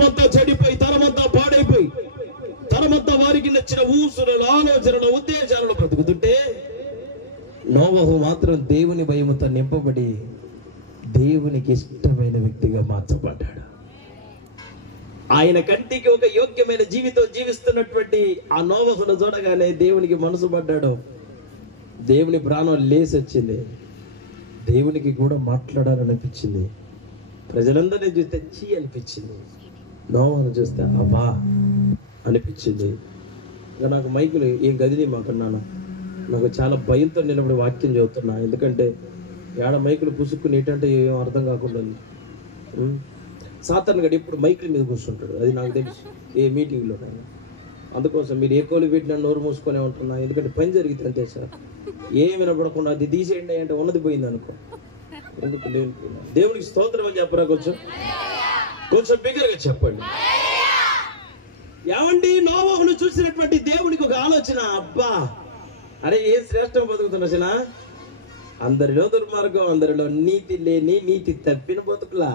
తరమంతా చెడిపోయి, తరమంతా పాడైపోయి, తరమంతా వారికి నచ్చిన ఊసులను, ఆలోచనలు, ఉద్దేశాలను బ్రతుకుతుంటే నోవహు మాత్రం దేవుని భయముతో నింపబడి దేవునికి ఇష్టమైన వ్యక్తిగా మార్చబడ్డాడు. ఆయన కంటికి ఒక యోగ్యమైన జీవితం జీవిస్తున్నటువంటి ఆ నోవహును చూడగానే దేవునికి మనసు పడ్డాడు. దేవుని ప్రాణం లేసి వచ్చింది. దేవునికి కూడా మాట్లాడాలనిపించింది. ప్రజలందరినీ చూస్తే చీ అనిపించింది. నోవహును చూస్తే అబ్బా అనిపించింది. ఇంకా నాకు మైకులు ఏం గదిని మాకున్నాను, నాకు చాలా భయంతో నిలబడి వాక్యం చదువుతున్నా. ఎందుకంటే ఏడ మైకులు పుసుక్కుని ఏంటంటే ఏం అర్థం కాకుండా సాధారణ గడి ఇప్పుడు మైకుల మీద కూర్చుంటాడు. అది నాకు తెలుసు ఏ మీటింగ్లో. అందుకోసం మీరు ఏ కోలు పెట్టినా నోరు మూసుకొనే ఉంటున్నా. ఎందుకంటే పని జరిగితే అంతే సార్, ఏం వినపడకుండా అది తీసేయండి అంటే ఉన్నది పోయింది అనుకో. ఎందుకు దేవునికి స్తోత్రం అని చెప్పరా? కొంచెం బిగ్గరగా చెప్పండి. ఏమండి, నోవహును చూసినటువంటి దేవునికి ఒక ఆలోచన, అబ్బా అరే ఏం శ్రేష్టం బతుకుతున్నా, అందరిలో దుర్మార్గం, అందరిలో నీతి లేని, నీతి తప్పిన బతుకులా.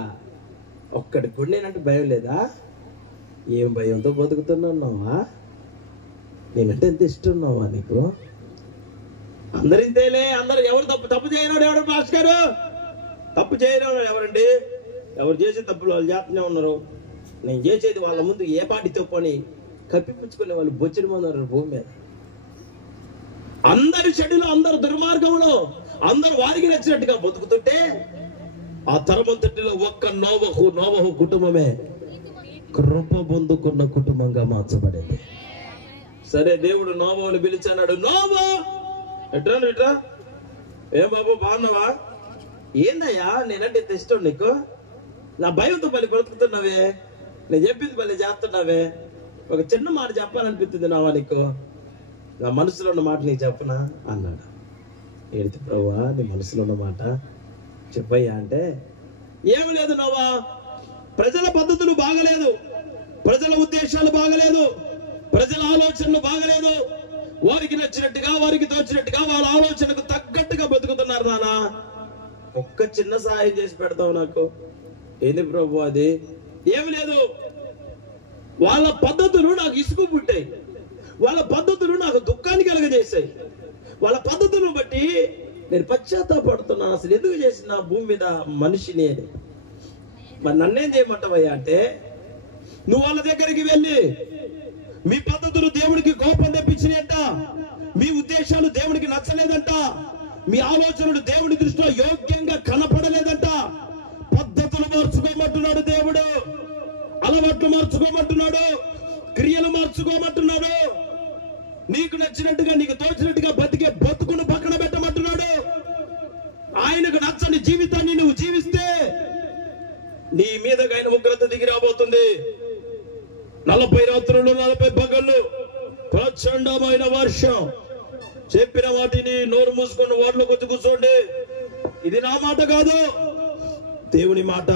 ఒక్కడికి కూడా నేనంటే భయం లేదా? ఏం భయంతో బతుకుతున్నావా? నేనంటే ఎంత ఇష్టం ఉన్నావా నీకు? అందరింతేలే, అందరు ఎవరు తప్పు చేయనోడు ఎవరు? పాస్ గారు తప్పు చేయనోడు ఎవరండి? ఎవరు చేసే తప్పులు వాళ్ళు చేస్తూనే ఉన్నారు. నేను చేసేది వాళ్ళ ముందు ఏ పాటి తప్పు అని కప్పిపుచ్చుకునే వాళ్ళు బొచ్చడి మంది ఉన్నారు భూమి మీద. అందరి చెడులో, అందరు దుర్మార్గంలో, అందరు వారికి నచ్చినట్టుగా బతుకుతుంటే ఆ తరమంతటిలో ఒక్క నోవహు కుటుంబమే కృప పొందుకున్న కుటుంబంగా మార్చబడింది. సరే, దేవుడు నోవహుని పిలిచాడు. నోవా ఎట్రా ఏం బాబు బాగున్నావా? ఏందయ్యా నేనంటే ఇంత ఇష్టం నీకు? నా భయంతో పని బ్రతుకుతున్నావే, నేను చెప్పింది పని చేస్తున్నావే. ఒక చిన్న మాట చెప్పాలనిపిస్తుంది నావా నీకు? నా మనసులో ఉన్న మాట నీకు చెప్పనా అన్నాడు. ఏడితే ప్రభువా నీ మనసులో ఉన్న మాట చెప్పయ్యా అంటే, ఏమి లేదు నోవా, ప్రజల పద్ధతులు బాగలేదు, ప్రజల ఉద్దేశాలు బాగలేదు, ప్రజల ఆలోచనలు బాగలేదు. వారికి నచ్చినట్టుగా, వారికి తోచినట్టుగా, వాళ్ళ ఆలోచనకు తగ్గట్టుగా బతుకుతున్నారు. నానా ఒక్క చిన్న సహాయం చేసి పెడతావు నాకు? ఏంది ప్రభు అది? ఏమి లేదు, వాళ్ళ పద్ధతులు నాకు ఇసుకు పుట్టాయి, వాళ్ళ పద్ధతులు నాకు దుఃఖాన్ని కలగజేశాయి, వాళ్ళ పద్ధతులను బట్టి నేను పశ్చాత్తాపడుతున్నాను. అసలు ఎందుకు చేసిన భూమి మీద మనిషిని అని. మరి నన్నేం చేయమంటావయ్యా అంటే, నువ్వు వాళ్ళ దగ్గరికి వెళ్ళి మీ పద్ధతులు దేవుడికి కోపం తెప్పించినాయంట, మీ ఉద్దేశాలు దేవుడికి నచ్చలేదంట, మీ ఆలోచనలు దేవుడి దృష్టిలో యోగ్యంగా కనపడలేదంట. పద్ధతులు మార్చుకోమంటున్నాడు దేవుడు, అలవాట్లు మార్చుకోమంటున్నాడు, క్రియలు మార్చుకోమంటున్నాడు, నీకు నచ్చినట్టుగా, నీకు తోచినట్టుగా బతికే బతుకును పక్కన పెట్టమంటున్నాడు. ఆయనకు నచ్చని జీవితాన్ని నువ్వు జీవిస్తే నీ మీదకి ఆయన ఉగ్రత దిగి రాబోతుంది. 40 రాత్రులు 40 పగళ్ళు ప్రచండమైన వర్షం. చెప్పిన వాటిని నోరు మూసుకొని వాటిలోకి వచ్చి కూర్చోండి. ఇది నా మాట కాదు, దేవుని మాట.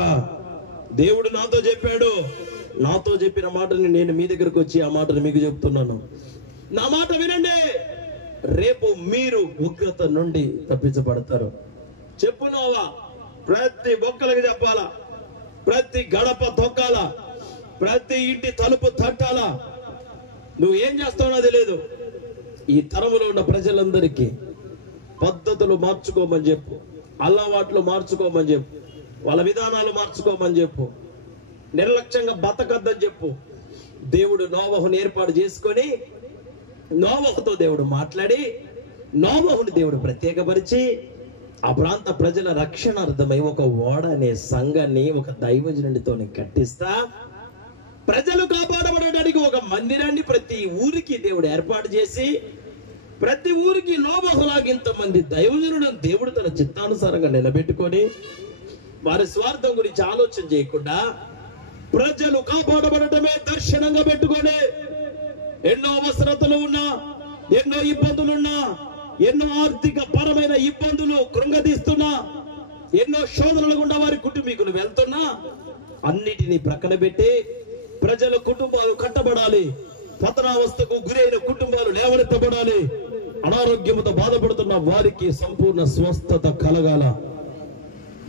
దేవుడు నాతో చెప్పాడు, నాతో చెప్పిన మాటని నేను మీ దగ్గరకు వచ్చి ఆ మాటను మీకు చెప్తున్నాను. నా మాట వినండి, రేపు మీరు ఉగ్రత నుండి తప్పించబడతారు. చెప్పు నోవా, ప్రతి ఒక్కరికి చెప్పాలా, ప్రతి గడప తొక్కాలా, ప్రతి ఇంటి తలుపు తట్టాలా. నువ్వు ఏం చేస్తావో తెలియదు. ఈ తరములో ఉన్న ప్రజలందరికీ పద్ధతులు మార్చుకోమని చెప్పు, అలవాట్లు మార్చుకోమని చెప్పు, వాళ్ళ విధానాలు మార్చుకోమని చెప్పు, నిర్లక్ష్యంగా బతకద్దని చెప్పు. దేవుడు నోవహుని ఏర్పాటు చేసుకొని నోవహుతో దేవుడు మాట్లాడి, నోవహుని దేవుడు ప్రత్యేకపరిచి ఆ ప్రాంత ప్రజల రక్షణార్థమై ఒక ఓడ అనే సంఘాన్ని ఒక దైవజనుడితో కట్టిస్తా, ప్రజలు కాపాడబడడానికి ఒక మందిరాన్ని ప్రతి ఊరికి దేవుడు ఏర్పాటు చేసి, ప్రతి ఊరికి నోవహులాగా ఇంతమంది దైవజనులను దేవుడు తన చిత్తానుసారంగా నిలబెట్టుకొని, వారి స్వార్థం గురించి ఆలోచన చేయకుండా ప్రజలు కాపాడబడటమే దర్శనంగా పెట్టుకొని, ఎన్నో అవసరతలు ఉన్నా, ఎన్నో ఇబ్బందులున్నా, ఎన్నో ఆర్థిక పరమైన ఇబ్బందులు కృంగదీస్తున్నా, ఎన్నో శోధనలు గుండా వారి కుటుంబీకులు వెళ్తున్నా, అన్నిటినీ ప్రక్కన పెట్టి ప్రజల కుటుంబాలు కట్టబడాలి, పతనావస్థకు గురైన కుటుంబాలు లేవనెత్తబడాలి, అనారోగ్యంతో బాధపడుతున్న వారికి సంపూర్ణ స్వస్థత కలగాల.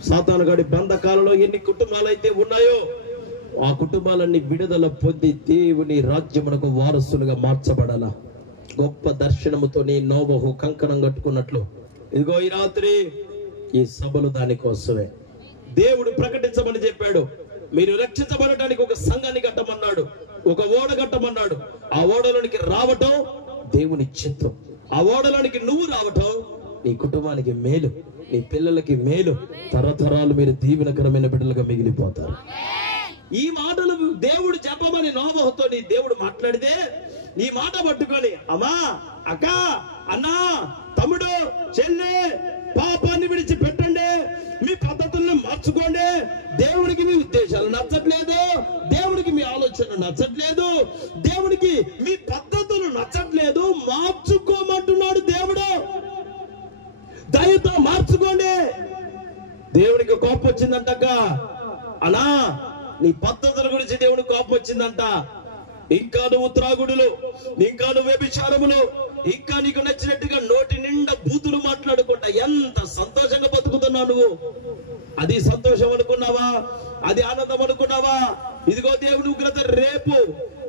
సాతానుగాడి బంధకాలలో ఎన్ని కుటుంబాలు అయితే ఉన్నాయో ఆ కుటుంబాలన్నీ విడుదల పొంది దేవుని రాజ్యమునకు వారసులుగా మార్చబడాలా. గొప్ప దర్శనముతో నీ నోవహు కంకణం కట్టుకున్నట్లు ఇదిగో ఈ రాత్రి ఈ సభలు దానికోసమే. దేవుడు ప్రకటించమని చెప్పాడు. మీరు రక్షించబడటానికి ఒక సంఘాన్ని కట్టమన్నాడు, ఒక ఓడ కట్టమన్నాడు. ఆ ఓడలోనికి రావటం దేవుని చిత్తం. ఆ ఓడలోనికి నువ్వు రావటం నీ కుటుంబానికి మేలు, నీ పిల్లలకి మేలు. తరతరాలు మీరు దీవెనకరమైన బిడ్డలుగా మిగిలిపోతారు. ఈ మాటలు దేవుడు చెప్పమని నోవహుతో నీ దేవుడు మాట్లాడితే నీ మాట పట్టుకొని అమ్మా, అక్క, అన్నా, తమ్ముడు, చెల్లి, పాపాన్ని విడిచి పెట్టండి, మీ పద్ధతుల్ని మార్చుకోండి. దేవుడికి మీ ఉద్దేశాలు నచ్చట్లేదు, దేవుడికి మీ ఆలోచన నచ్చట్లేదు, దేవుడికి మీ పద్ధతులు నచ్చట్లేదు, మార్చుకోమంటున్నాడు దేవుడు. దయతో మార్చుకోండి. దేవుడికి కోపం వచ్చిందంటక్క. అలా నీ పద్ధతుల గురించి దేవుడి కోపం వచ్చిందంట. ఇంకా నువ్వు త్రాగుడులు, ఇంకా నువ్వు వ్యభిచారములు, ఇంకా నీకు నచ్చినట్టుగా నోటి నిండా బూతులు మాట్లాడుకుంటా ఎంత సంతోషంగా బతుకుతున్నావు నువ్వు. అది సంతోషం అనుకున్నావా? అది ఆనందం అనుకున్నావా? ఇదిగో దేవుని ఉగ్రత రేపు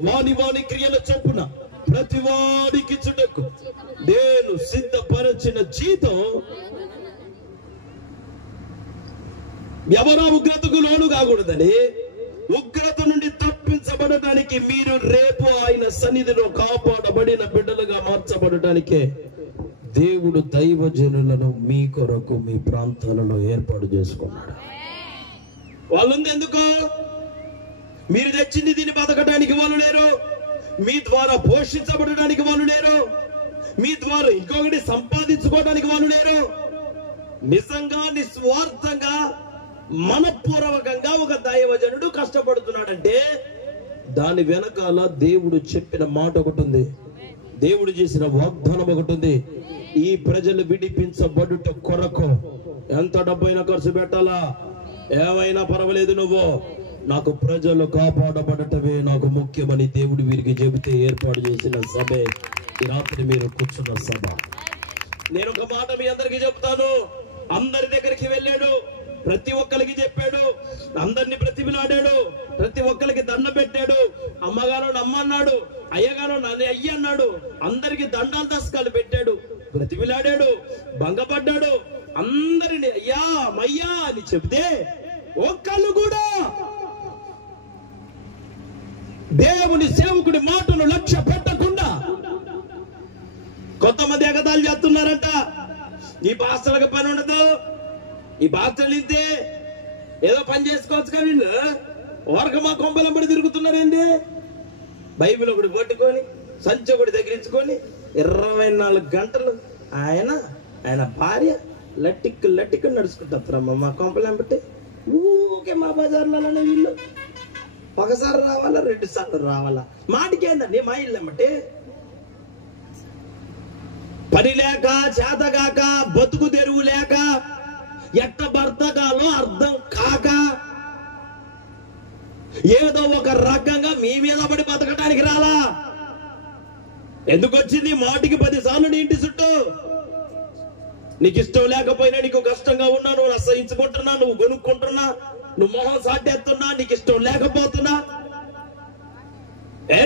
వాని వాని క్రియల చొప్పున ప్రతి వాడికి చుట్టకు నేను సిద్ధపరచిన జీతం. ఎవరో ఉగ్రతకు లోను కాకూడదని, ఉగ్రత నుండి తప్పించబడటానికి మీరు రేపు ఆయన సన్నిధిలో కాపాడబడిన బిడ్డలుగా మార్చబడటానికే దేవుడు దైవజనులను మీ కొరకు మీ ప్రాంతాలలో ఏర్పాటు చేసుకున్నాడు. వాళ్ళుంది ఎందుకు? మీరు తెచ్చింది దీన్ని బతకడానికి వాళ్ళు లేరు, మీ ద్వారా పోషించబడడానికి వాళ్ళు లేరు, మీ ద్వారా ఇంకొకటి సంపాదించుకోవడానికి వాళ్ళు లేరు. నిజంగా నిస్వార్థంగా మనపూర్వకంగా ఒక దైవజనుడు కష్టపడుతున్నాడంటే దాని వెనకాల దేవుడు చెప్పిన మాట ఒకటి ఉంది, దేవుడు చేసిన వాగ్దానం ఒకటి ఉంది. ఈ ప్రజలు విడిపించబడుట కొరకు ఎంత డబ్బైనా ఖర్చు పెట్టాలా, ఏమైనా పర్వాలేదు, నువ్వు నాకు ప్రజలు కాపాడబడటమే నాకు ముఖ్యమని దేవుడు వీరికి చెబితే ఏర్పాటు చేసిన సభే ఈ రాత్రి మీరు కూర్చున్న సభ. నేను ఒక మాట మీ అందరికీ చెప్తాను. అందరి దగ్గరికి వెళ్ళాడు, ప్రతి ఒక్కరికి చెప్పాడు, అందరిని బ్రతిమిలాడాడు, ప్రతి ఒక్కరికి దండ పెట్టాడు. అమ్మగారు అమ్మ అన్నాడు, అయ్యగారు నన్ను అయ్య అన్నాడు. అందరికి దండాలు దశకాలు పెట్టాడు, బ్రతిమిలాడాడు, భంగపడ్డాడు. అందరిని అయ్యా మయ్యా అని చెబితే ఒక్కళ్ళు కూడా దేవుని సేవకుడి మాటను లక్ష్య పెట్టకుండా కొంతమంది ఎగతాళి చేస్తున్నారంట. ఈ పాస్టర్లకు పని ఉండదు, ఈ పాస్టర్లు ఇంతే, ఏదో పని చేసుకోవచ్చు కానీ ఓరక మా కొంపలంబడి తిరుగుతున్నారేంటి? బైబిల్ ఒకటి పట్టుకొని సంచి ఒకటి దగ్గరించుకొని 24 గంటలు ఆయన భార్య లట్టిక్కు నడుచుకుంటారమ్మా మా కొంపలంబట్టి. ఊకే మా బజార్లలోనే వీళ్ళు ఒకసారి రావాలా, 2 సార్లు రావాలా. మాటికి ఏందండి మా ఇల్లు అమ్మటే? పని లేక, చేతగాక, బతుకు తెరువు లేక, ఎట్ట బ్రతకాలో అర్థం కాక ఏదో ఒక రకంగా మీ మీద పడి బతకడానికి రాలా. ఎందుకు వచ్చింది? మాటికి 10 సార్లు నీ ఇంటి చుట్టూ. నీకు ఇష్టం లేకపోయినా, నీకు కష్టంగా ఉన్నా, నువ్వు అసహించుకుంటున్నా, నువ్వు కొనుక్కుంటున్నా, నువ్వు మొహం సాటేస్తున్నా, నీకు ఇష్టం లేకపోతున్నా,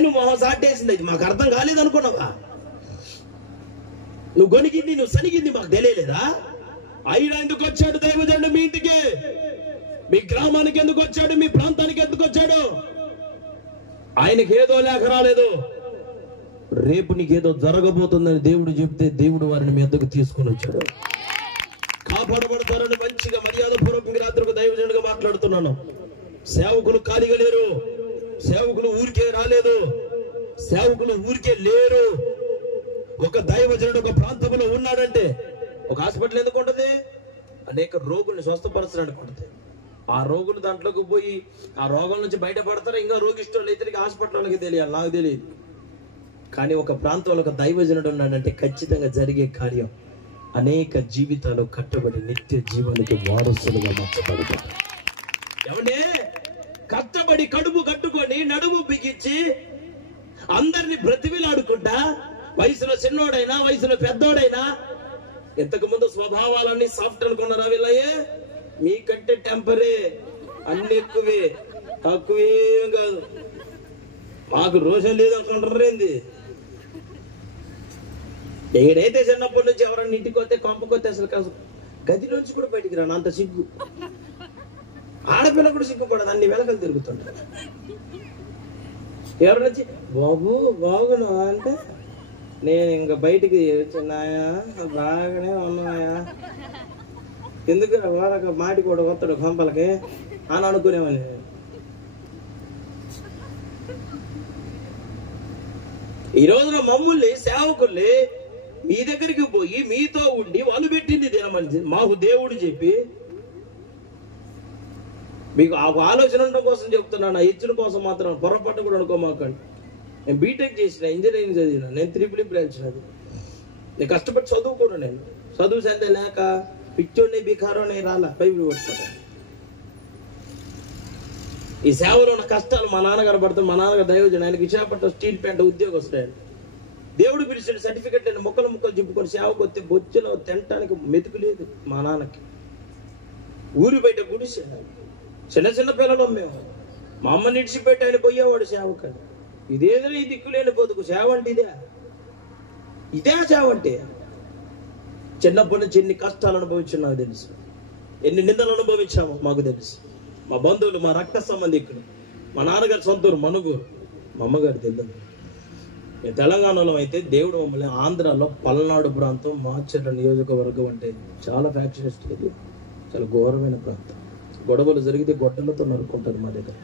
నువ్వు మొహం సాటేసింది ఇది మాకు అర్థం కాలేదు అనుకున్నావా? నువ్వు గొనిగింది, నువ్వు సనిగింది మాకు తెలియలేదా? అయినా ఎందుకు వచ్చాడు దైవజనుడు మీ ఇంటికి? మీ గ్రామానికి ఎందుకు వచ్చాడు? మీ ప్రాంతానికి ఎందుకు వచ్చాడు? ఆయనకి ఏదో లేఖ రాలేదు. రేపు నీకేదో జరగబోతుందని దేవుడు చెప్తే దేవుడు వారిని మీ ఎందుకు తీసుకుని వచ్చాడు. కాపాడబడతారని మంచిగా మర్యాదపూర్వకంగా రాత్రి ఒక దైవజనుడిగా మాట్లాడుతున్నాను. సేవకులు ఖాళీగా లేరు, సేవకులు ఊరికే రాలేదు, సేవకులు ఊరికే లేరు. ఒక దైవజనుడు ఒక ప్రాంతంలో ఉన్నాడంటే ఒక హాస్పిటల్ ఎందుకు ఉంటుంది? అనేక రోగుల్ని స్వస్థపరచడానికి ఉంటుంది. ఆ రోగులు దాంట్లోకి పోయి ఆ రోగం నుంచి బయటపడతారు. ఇంకా రోగిష్టం అయితే హాస్పిటల్ వాళ్ళకి తెలియాలి, నాకు తెలియదు. కానీ ఒక ప్రాంతంలో ఒక దైవజనుడు ఉన్నాడంటే ఖచ్చితంగా జరిగే కార్యం అనేక జీవితాలు కట్టబడి నిత్య జీవానికి వారసులుగా మార్చబడతారు. ఏమంటే కష్టపడి కడుపు కట్టుకొని నడుము బిగించి అందరిని బ్రతిమిలాడుకుంటా, వయసులో చిన్నోడైనా వయసులో పెద్దోడైనా, ఇంతకు ముందు స్వభావాలన్నీ సాఫ్ట్ అనుకున్నారా వీళ్ళయ్యే? మీకంటే టెంపరే, అన్ని ఎక్కువే. తక్కువేం కాదు. మాకు రోషం లేదనుకుంటారు ఏంది? ఏడైతే చిన్నప్పటి నుంచి ఎవరన్నా ఇంటికి వస్తే కొంపకొస్తే అసలు కాదు గదిలోంచి కూడా బయటికి రాను, అంత సిగ్గు. ఆడపిల్ల కూడా సిగ్గుపడదు, అన్ని వెనకలు తిరుగుతుంటారు. ఎవరొచ్చి బాబు బాగునా అంటే నేను ఇంకా బయటికి వచ్చినాయా బాగానే ఉన్నాయా, ఎందుకు వాళ్ళకి మాటి కూడా వస్తాడు కొంపలకి అని అనుకునేవాడిని. ఈ రోజున మమ్మల్ని సేవకుల్ని మీ దగ్గరికి పోయి మీతో ఉండి వాళ్ళు పెట్టింది తినమని మాకు దేవుడు చెప్పి, మీకు ఆ ఆలోచన ఉండడం కోసం చెప్తున్నాను, ఇచ్చిన కోసం మాత్రం పొరపాటు కూడా అనుకోమాకండి. నేను బీటెక్ చేసిన, ఇంజనీరింగ్ చదివిన, నేను త్రిపుల్ బ్రాంచ్ అది. నేను కష్టపడి చదువుకోను, నేను చదువు సందే లేక పిచ్చోడిని బికారోని రాలా బైబిల్ పట్టుకుంటాను. ఈ సేవలో ఉన్న కష్టాలు మా నాన్నగారు పడుతుంది. మా నాన్నగారు దైవజనుడు, ఆయనకి విశాఖపట్నం స్టీల్ ప్లాంట్ ఉద్యోగం వస్తాడు. దేవుడు పిలిచిన సర్టిఫికెట్ నేను ముక్కలు జిప్పుకొని సేవకు వస్తే బొచ్చులో తినటానికి మెతుకు లేదు మా నాన్నకి. ఊరి బయట గుడిసె, చిన్న చిన్న పిల్లలు మేము. మా అమ్మ నిడిచిపెట్టి ఆయన పోయేవాడు సేవకని. ఇదేదో ఈ దిక్కులేని బతుకు. సేవ అంటే ఇదే సేవ అంటే. చిన్నప్పటి నుంచి ఎన్ని కష్టాలు అనుభవించా నాకు తెలుసు, ఎన్ని నిందలు అనుభవించామో మాకు తెలుసు. మా బంధువులు, మా రక్త సంబంధికులు, మా నాన్నగారు సొంతూరు మనుగూరు, మా అమ్మగారు తెలియదు. మేము తెలంగాణలో అయితే దేవుడు మమ్మల్ని ఆంధ్రాలో పల్నాడు ప్రాంతం మాచర్ల నియోజకవర్గం అంటే చాలా ఫ్యాక్షనిస్ట్, ఇది చాలా ఘోరమైన ప్రాంతం. గొడవలు జరిగితే గొడ్డలతో నరుక్కుంటారు మా దగ్గర.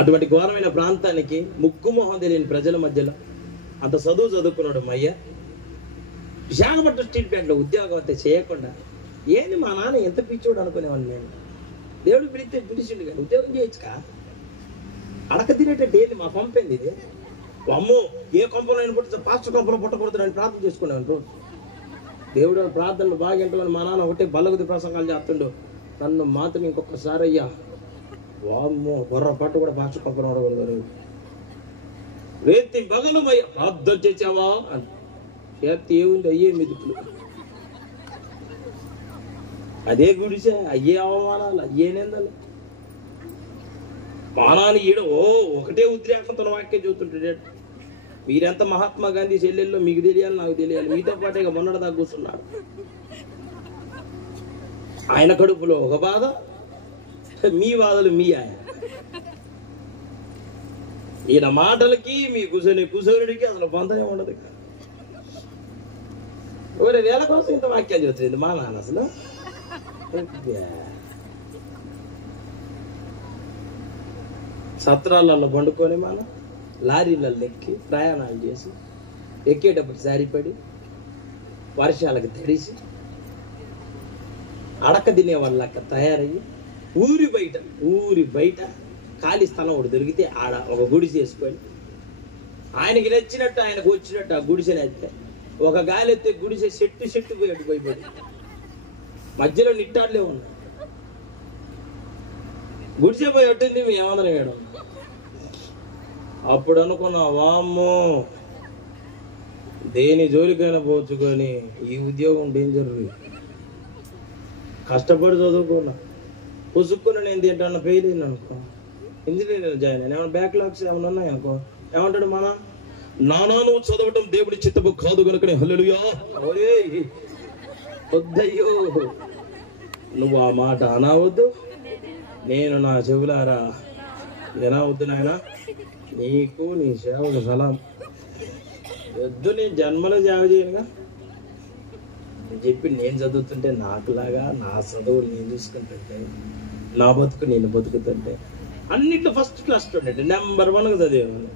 అటువంటి ఘోరమైన ప్రాంతానికి ముక్కు మొహం తెలియని ప్రజల మధ్యలో అంత చదువుకున్నాడు మా అయ్య. విశాఖపట్నం స్టీల్ ప్లాంట్లో ఉద్యోగం అయితే చేయకుండా ఏంది మా నాన్న ఎంత పిచ్చోడు అనుకునేవాడిని నేను. దేవుడు పిలిచిండు కానీ ఉద్యోగం చేయొచ్చుకా, అడక తినేటట్టు ఏంది మా పంపింది ఇది. అమ్మో ఏ కొంపలో అయినా పుట్టితే పాస్టర్ కొంపలో పుట్టకూడదని ప్రార్థన చేసుకునేవాడిని రోజు. దేవుడు ప్రార్థనలు బాగా వింటామని మా నాన్న ఒకటే బల్లగుది ప్రసంగాలు చేస్తుండు. నన్ను మాత్రం ఇంకొకసారి అయ్యా వామ్మో పొర్రపాటు కూడా పాస్టర్ కొంపలు ఉండకూడదు, రేతి బగలు అయ్యా ప్రార్థన చేసావా అని చేతి ఏముంది అయ్యే మెదుపులు, అదే గుడిసే, అయ్యే అవమానాలు, అయ్యే నిందలు. మానాన్ని ఈడ ఒకటే ఉద్రేకంతో వాక్యం చూస్తుంటాడు. మీరెంత మహాత్మా గాంధీ చెల్లెల్లో మీకు తెలియాలి, నాకు తెలియాలి. మీతో పాటే ఇక మొన్నటి దాకా కూర్చున్నాడు. ఆయన కడుపులో ఒక బాధ, మీ బాధలు మీ ఆయన. ఈయన మాటలకి మీ కుశలుడికి అసలు పొందనే ఉండదు. ఒరే వేల కోసం ఇంత వాక్యాలు చెబుతుంది మా నాన్న. అసలు సత్రాలలో పండుకొని మన లారీలలో ఎక్కి ప్రయాణాలు చేసి ఎక్కేటప్పుడు జారిపడి వర్షాలకు తడిసి అడక తినే వాళ్ళక తయారయ్యి ఊరి బయట ఖాళీ స్థలం ఒకటి దొరికితే ఆడ ఒక గుడిసె వేసుకొని ఆయనకి నచ్చినట్టు ఆయనకు వచ్చినట్టు ఆ గుడిసెని అయితే ఒక గాలి ఎత్తే గుడిసె చెట్టు పోయిపోయి మధ్యలో నిట్టాడులే ఉన్నాయి. గుడిసె పోయి ఒట్టింది మీ ఏమన్నా వేయడం. అప్పుడు అనుకున్నా వామ్మో దేని జోలికైనా పోచుకొని ఈ ఉద్యోగం డేంజర్. కష్టపడి చదువుకున్నా, పుసుక్కుని నేను తింటాను ఫెయిల్ అయింది అనుకో, ఇంజనీరింగ్ జాయిన్ అయ్యాను. ఏమైనా బ్యాక్లాగ్స్ ఏమైనా ఉన్నాయి అనుకో, ఏమంటాడు మన నానా నువ్వు చదవటం దేవుడి చిత్తము కాదు కనుకనే హల్లెలూయా. ఓరే వద్దయ్యో నువ్వు ఆ మాట అనవద్దు, నేను నా చెవులారా వినవద్దు నాయన. నీకు నీ సేవకు సలాం వద్దు, నీ జన్మలో సేవ చేయనుగా చెప్పి నేను చదువుతుంటే నాకులాగా నా చదువులు నేను చూసుకుంటుంటే నా బతుకు నేను బతుకుతుంటే అన్నిట్లో ఫస్ట్ క్లాస్ స్టూడెంట్ నెంబర్ 1గా చదివేవాళ్ళు.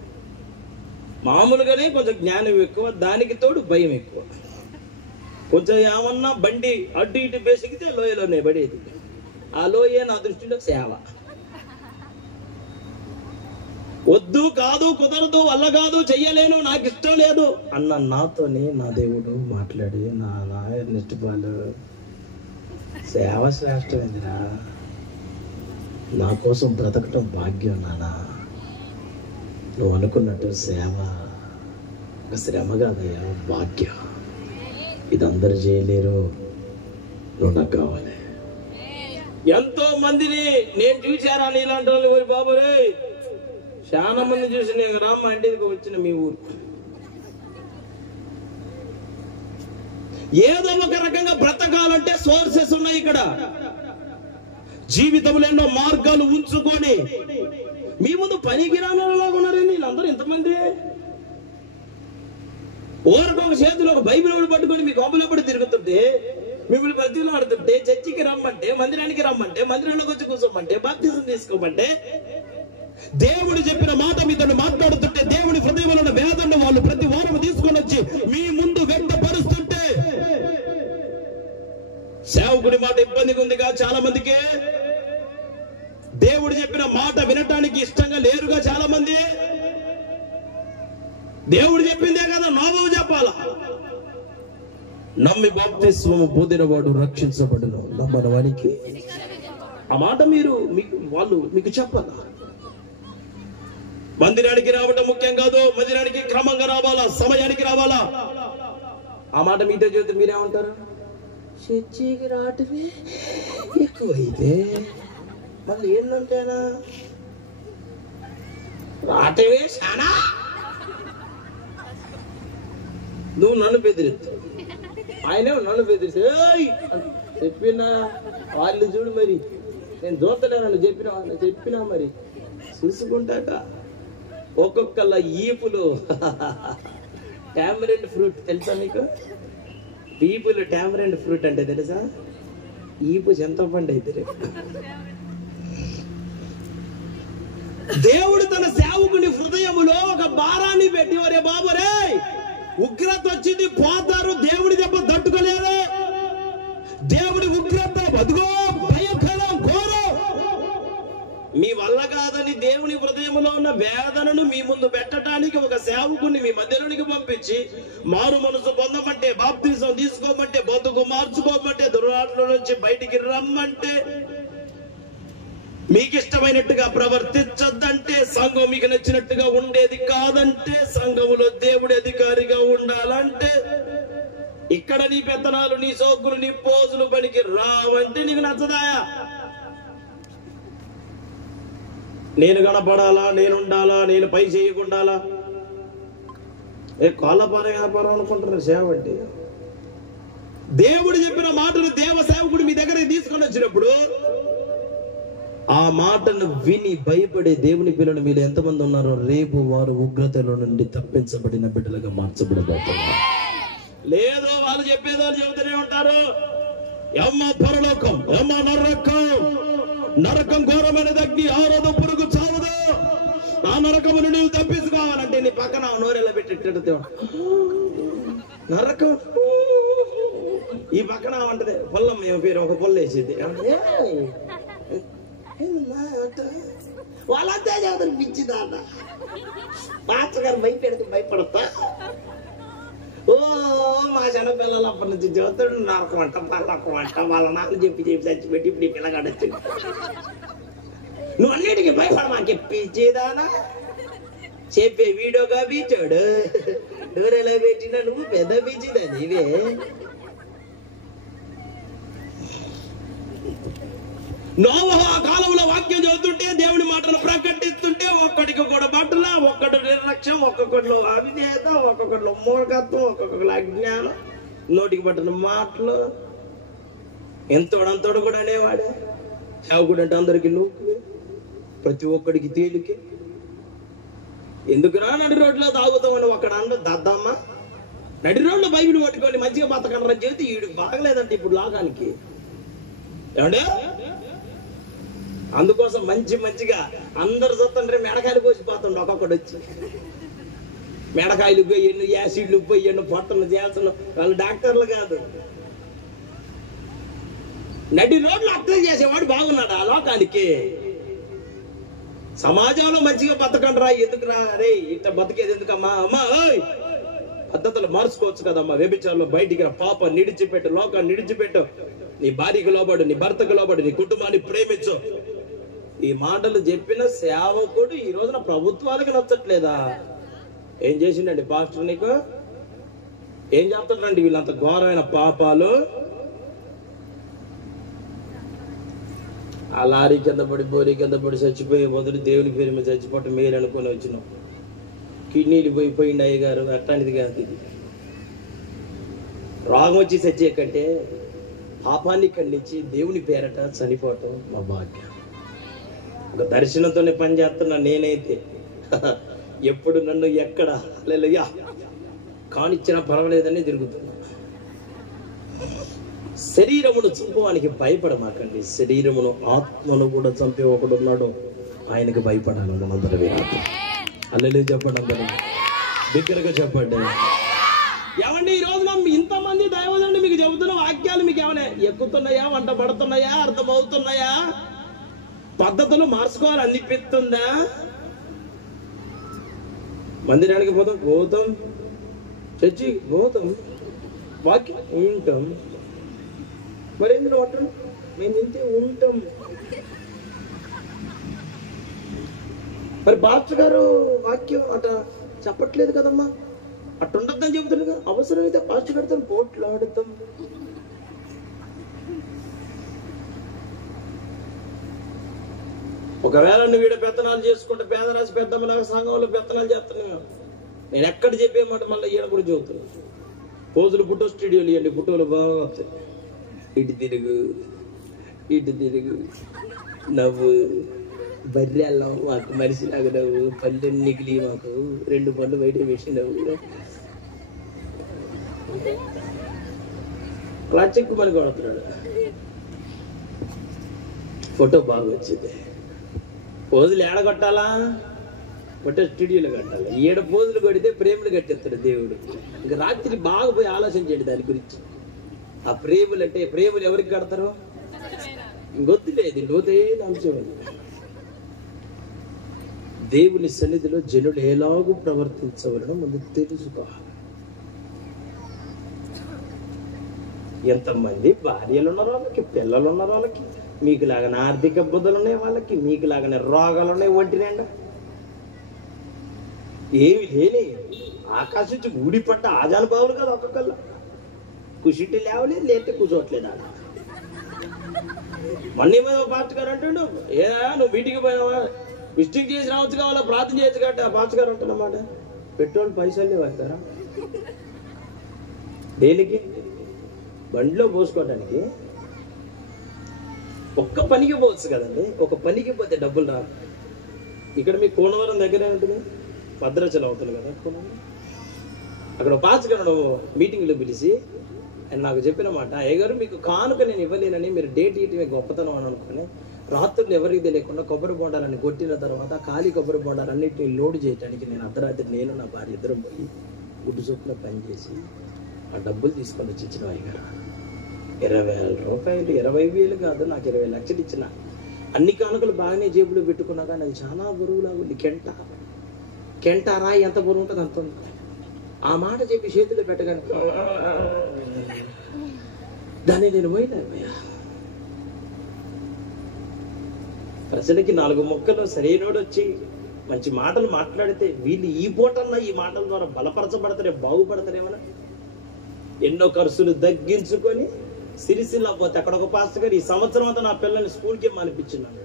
మామూలుగానే కొంచెం జ్ఞానం ఎక్కువ, దానికి తోడు భయం ఎక్కువ. కొంచెం ఏమన్నా బండి అటు ఇటు బేసికితే లోయలోనే పడేది. ఆ లోయ నా దృష్టిలో సేవ. వద్దు, కాదు, కుదరదు, వల్ల కాదు, చెయ్యలేను, నాకు ఇష్టం లేదు అన్న నాతోనే నా దేవుడు మాట్లాడి నా నిష్ఠపాలు సేవ శ్రేష్టమైందిరా, నా కోసం బ్రతకటం భాగ్యం నానా. నువ్వు అనుకున్నట్టు సేవ ఒక శ్రమ కాదయ్యా, భాగ్యం. ఇది అందరు చేయలేరు, నువ్వు నాకు కావాలి. ఎంతో మందిని నేను చూశారా నీలాంటి వాళ్ళు ఓరి బాబురే, చాలా మంది చూసి నేను రామ్మ అంటే వచ్చిన మీ ఊరు. ఏదో ఒక రకంగా బ్రతకాలంటే సోర్సెస్ ఉన్నాయి ఇక్కడ. జీవితంలో ఎన్నో మార్గాలు ఉంచుకొని మీ ముందు పనికి రానలాగా ఉన్నారండి వీళ్ళందరూ ఇంతమంది. ఓరకొక చేతిలో ఒక బైబిల్ పట్టుకొని మీ గోపులో పడి తిరుగుతుంటే, మిమ్మల్ని ప్రతిలాడుతుంటే, చర్చికి రమ్మంటే, మందిరానికి రమ్మంటే, మందిరంలోకి వచ్చి కూర్చోమంటే, బాప్తిజం తీసుకోమంటే, దేవుడు చెప్పిన మాట మీతో మాట్లాడుతుంటే, దేవుడి హృదయంలో ఉన్న వేదన వాళ్ళు ప్రతి వారం తీసుకొని వచ్చి మీ ముందు వ్యక్తపరుస్తుంటే, సేవకుడి మాట ఇబ్బందిగా ఉందిగా చాలా మందికి. దేవుడు చెప్పిన మాట వినటానికి ఇష్టంగా లేరుగా చాలా మంది. దేవుడు చెప్పిందే కదా నోబవు చెప్పాలా. నమ్మి బాప్తిస్మము పొందినవాడు రక్షించబడును, నమ్మని వానికి ఆ మాట వాళ్ళు మీకు చెప్పాలా. మందిరానికి రావడం ముఖ్యం కాదు, మందిరానికి క్రమంగా రావాలా, సమయానికి రావాలా. ఆ మాట మీతో చెబితే మీరేమంటారు? చర్చికి రావటమే ఎక్కువైతే మళ్ళీ ఏంటంటేనా రావటమే చాలా. నువ్వు నన్ను బెదిరిస్తావు, ఆయనే నన్ను బెదిరిస్తే చెప్పినా వాళ్ళు చూడు. మరి నేను చూస్తలేను చెప్పినా మరి చూసుకుంటాక ఒక్కొక్కళ్ళ ఈపులు టామరెండ్ ఫ్రూట్ తెలుసా నీకు? ఈపులు టామరెండ్ ఫ్రూట్ అంటే తెలుసా? ఈపు చింతపండు అయితే రేపు. దేవుడు తన సేవకుని హృదయములో ఒక భారాన్ని పెట్టి, ఒరే బాబురే ఉగ్రత వచ్చింది పోతారు, దేవుడి దెబ్బ తట్టుకోలేరు, దేవుడి ఉగ్రత అదుగో భయంకరం ఘోరం, మీ వల్ల కాదని దేవుని హృదయంలో ఉన్న వేదనను మీ ముందు పెట్టడానికి ఒక సేవకుని మీ మధ్యలోనికి పంపించి, మారు మనసు పొందమంటే, బాప్తిజం తీసుకోమంటే, బతుకు మార్చుకోమంటే, దురాటల నుంచి బయటికి రమ్మంటే, మీకు ఇష్టమైనట్టుగా ప్రవర్తించద్దంటే, సంఘం మీకు నచ్చినట్టుగా ఉండేది కాదంటే, సంఘములో దేవుడి అధికారిగా ఉండాలంటే, ఇక్కడ నీ పెత్తనాలు, నీ సోకులు, నీ పోజులు పనికి రావంటే నీకు నచ్చదాయా? నేను కనపడాలా, నేను ఉండాలా, నేను పై చేయకుండాలా? కోళ్ళపార వ్యాపారం అనుకుంటున్నారు సేవ అంటే. దేవుడు చెప్పిన మాటను దేవ సేవకుడు మీ దగ్గరికి తీసుకొని వచ్చినప్పుడు ఆ మాటను విని భయపడే దేవుని పిల్లలు మీరు ఎంతమంది ఉన్నారో రేపు వారు ఉగ్రతలో నుండి తప్పించబడిన బిడ్డలుగా మార్చబడబోతున్నారు. లేదో వాళ్ళు చెప్పేదో చెబుతూనే ఉంటారు. ఎమ్మ పరలోకం, ఎమ్మ నరకం, నరకం ఘోరమైనది, అగ్ని ఆరదు, పురుగు చావదు, ఆ నరకమును నువ్వు తప్పించుకోవాలంటే నీ పక్కన నోరెలా పెట్టేట్టు నరకం. ఈ పక్కన అంటది పొల్లం, ఏమో పేరు ఒక పొల్ల వేసేది, వాళ్ళంతా చదువు పిచ్చిదా అన్న పాస్టర్ గారు భయపడతా. ఓ మా చిన్నపిల్లలు అప్పటి నుంచి చదువుతాడు, నరకమంట పల్లకమంట, వాళ్ళ నాన్న చెప్పి చచ్చిపెట్టి ఇప్పుడు ఈ పిల్లగాడొచ్చు. నువ్వు అన్నిటికీ భయపడ మాకు పిచ్చిదానా చెప్పే వీడియోగా పీచాడు, డోరెలా పెట్టినా నువ్వు పెద్ద పిచ్చిదా నీవే. నోవహు ఆ కాలంలో వాక్యం చదువుతుంటే, దేవుని మాటలు ప్రకటిస్తుంటే, ఒక్కడికి కూడా బట్టల, ఒక్కడు నిర్లక్ష్యం, ఒక్కొక్కడిలో అవిధేయత, ఒక్కొక్కడిలో మూర్ఖత్వం, ఒక్కొక్కడిలో అజ్ఞానం, నోటికి పట్టిన మాటలు. ఎంతోడంతోడు కూడా అనేవాడే. సేవకుడు అంటే అందరికి లోకువే, ప్రతి ఒక్కడికి తేలికే. ఎందుకురా నడి రోడ్లో తాగుతామని ఒక్కడ అండ దద్దమ్మ, నడి రోడ్లో బైబిల్ పట్టుకొని మంచిగా బతకనరా చెబితే వీడికి బాగలేదంటే ఇప్పుడు లాగానికి ఏమండే. అందుకోసం మంచిగా అందరు చూస్తుంటే మెడకాయలు కోసిపోతుండే ఒక్కొక్కడు వచ్చి. మెడకాయలు పోయాను, యాసిడ్లు పోయాను, పొట్టలు చేయాల్సిన వాళ్ళు డాక్టర్లు కాదు. నడి రోడ్లు అర్థం చేసేవాడు బాగున్నాడు ఆ లోకానికి. సమాజంలో మంచిగా బతకండి రా, ఎందుకురా రే ఇట్లా బతికేది ఎందుకమ్మా? అమ్మా పద్ధతులు మార్చుకోవచ్చు కదమ్మా. వ్యభిచారంలో బయటికి రా, పాప నిడిచిపెట్టు, లోకాన్ని నిడిచిపెట్టు, నీ భార్యకు లోబడు, నీ భర్తకు లోబడు, నీ కుటుంబాన్ని ప్రేమించు. ఈ మాటలు చెప్పిన సేవకుడు ఈ రోజున ప్రభుత్వానికి నచ్చట్లేదా? ఏం చేసిండండి పాస్టర్ నీకు? ఏం చెప్తాడండి వీళ్ళంత ఘోరమైన పాపాలు? ఆ లారీ కింద పడి బోరీ కింద పడి చచ్చిపోయే బదులు దేవుని పేరు మీద చచ్చిపోవటం మేలు అనుకొని వచ్చినాం. కిడ్నీలు పోయిపోయింది అయ్యగారు, అట్లాంటిది కాదు ఇది. రోగం వచ్చి చచ్చే కంటే పాపాన్ని ఖండించి దేవుని పేరట చనిపోవటం మా భాగ్యం. ఒక దర్శనంతోనే పని చేస్తున్నా నేనైతే. ఎప్పుడు నన్ను ఎక్కడ హల్లెలూయా కానిచ్చినా పర్వాలేదని తిరుగుతున్నా. శరీరమును చంపడానికి భయపడమాకండి, శరీరమును ఆత్మను కూడా చంపే ఒకడు ఉన్నాడు, ఆయనకు భయపడాలి మనందరం. హల్లెలూయా చెప్పండి, అందరూ బిగ్గరగా చెప్పండి. ఏమండి ఈ రోజున ఇంతమంది దైవజనులు మీకు చెబుతున్న వాక్యాలు మీకు ఏమైనా ఎక్కుతున్నాయా, వంట పడుతున్నాయా, అర్థమవుతున్నాయా, పద్ధతులు మార్చుకోవాలి అనిపిస్తుందా? మందిరానికి పోతాం చర్చి పోతాం, వాక్యం వింటాం, మరి ఎందులో ఉంటాం? మేము ఇంతే ఉంటాం. మరి పాస్టర్ గారు వాక్యం అట చెప్పట్లేదు కదమ్మా, అట్టుండద్దని చెబుతుంది కదా. అవసరమైతే పాస్టర్ గారితో పోట్లాడుతాం. ఒకవేళ నువ్వు వీడ పెత్తనాలు చేసుకుంటే పేదరాశి పెద్దమ్మలాగా సంఘంలో పెత్తనాలు చేస్తున్నాను. నేను ఎక్కడ చెప్పేమాట మళ్ళీ ఈయన కూడా చెబుతున్నా. పోజులు ఫోటో స్టూడియోలు ఇవ్వండి, ఫోటోలు బాగా వస్తాయి. ఇటు తిరుగు నవ్వు, బర్రెల్లం మాకు మనిషిలాగా నవ్వు, పళ్ళు నిగిలి మాకు 2 పళ్ళు బయట వేసి నవ్వు, అలా చెక్కుమని కొడుతున్నాడు. ఫోటో బాగా వచ్చింది. పోజులు ఏడ కొట్టాలా? ఫోటో స్టూడియోలో కట్టాలి. 7 పోజులు కొడితే ప్రేమలు కట్టేస్తాడు దేవుడు. ఇంకా రాత్రి బాగా పోయి ఆలోచించండి దాని గురించి. ఆ ప్రేమలు అంటే ప్రేమలు ఎవరికి కడతారు? ఇంకొద్దులేదు, లోతైన అంశం. దేవుని సన్నిధిలో జనులు ఎలాగూ ప్రవర్తించవలనో ముందు తెలుసుకోవాలి. ఎంతమంది భార్యలు ఉన్నారు వాళ్ళకి, పిల్లలు ఉన్నారు వాళ్ళకి, మీకు లాగానే ఆర్థిక ఇబ్బందులు ఉన్నాయి వాళ్ళకి, మీకు లాగానే రోగాలు ఉన్నాయి ఒంటి నిండా. ఏమి లేని ఆకాశం నుంచి ఊడిపడ్డ ఆజానుభావులు కదా ఒక్కొక్కళ్ళు. కుషిటి లేవలేదు, లేతే కూర్చోట్లేదు. ఆడ మొన్న పాస్టర్ గారు అంటుండు, నువ్వు మీటింగ్ పోయినావా, విజిటింగ్ చేసి రావచ్చు కావాలా, ప్రార్థన చేయొచ్చు కాబట్టి. ఆ పాస్టర్ గారు అంటున్నమాట, పెట్రోల్ పైసలే పడతారా దేనికి? బండిలో పోసుకోవడానికి. ఒక్క పనికి పోవచ్చు కదండి, ఒక పనికి పోతే డబ్బులు రాదు. ఇక్కడ మీ కోనవరం దగ్గరే ఉంటుంది, భద్రాచలం అవుతుంది కదా కోనవరం. అక్కడ పాస్టర్ గారు మీటింగ్లో పిలిచి ఆయన నాకు చెప్పిన మాట, అయ్యగారు మీకు కానుక నేను ఇవ్వలేనని మీరు డేట్ ఇయటమే గొప్పతనం అని అనుకుని రాత్రులు ఎవరికి తెలియకుండా కొబ్బరి బొండాలని కొట్టిన తర్వాత ఖాళీ కొబ్బరి బొండాలన్నింటినీ లోడ్ చేయడానికి నేను అర్ధరాత్రి నేను నా భార్య ఇద్దరం పోయి గుడ్డు చొప్పున పనిచేసి ఆ డబ్బులు తీసుకొని వచ్చి ఇచ్చిన అయ్యగారు. 20,000 రూపాయలు, 20,000 కాదు, నాకు 20 లక్షలు ఇచ్చిన. అన్ని కానుకలు బాగానే జేబులో పెట్టుకున్నా కానీ అది చాలా బరువులాగా ఉంది. కెంటారా ఎంత బరువు ఉంటుంది అంత ఉంది. ఆ మాట చెప్పి చేతిలో పెట్టగానే దాన్ని నేను పోయినా. ప్రజలకి 4 మొక్కలు సరైనోడు వచ్చి మంచి మాటలు మాట్లాడితే వీళ్ళు ఈ పూటన్నా ఈ మాటల ద్వారా బలపరచబడతారే, బాగుపడతారేమన్నా. ఎన్నో ఖర్చులు తగ్గించుకొని సిరిసిల్ల పోతే అక్కడ ఒక పాస్టర్ గారు ఈ సంవత్సరం అంతా నా పిల్లల్ని స్కూల్కి మానిపించినాడు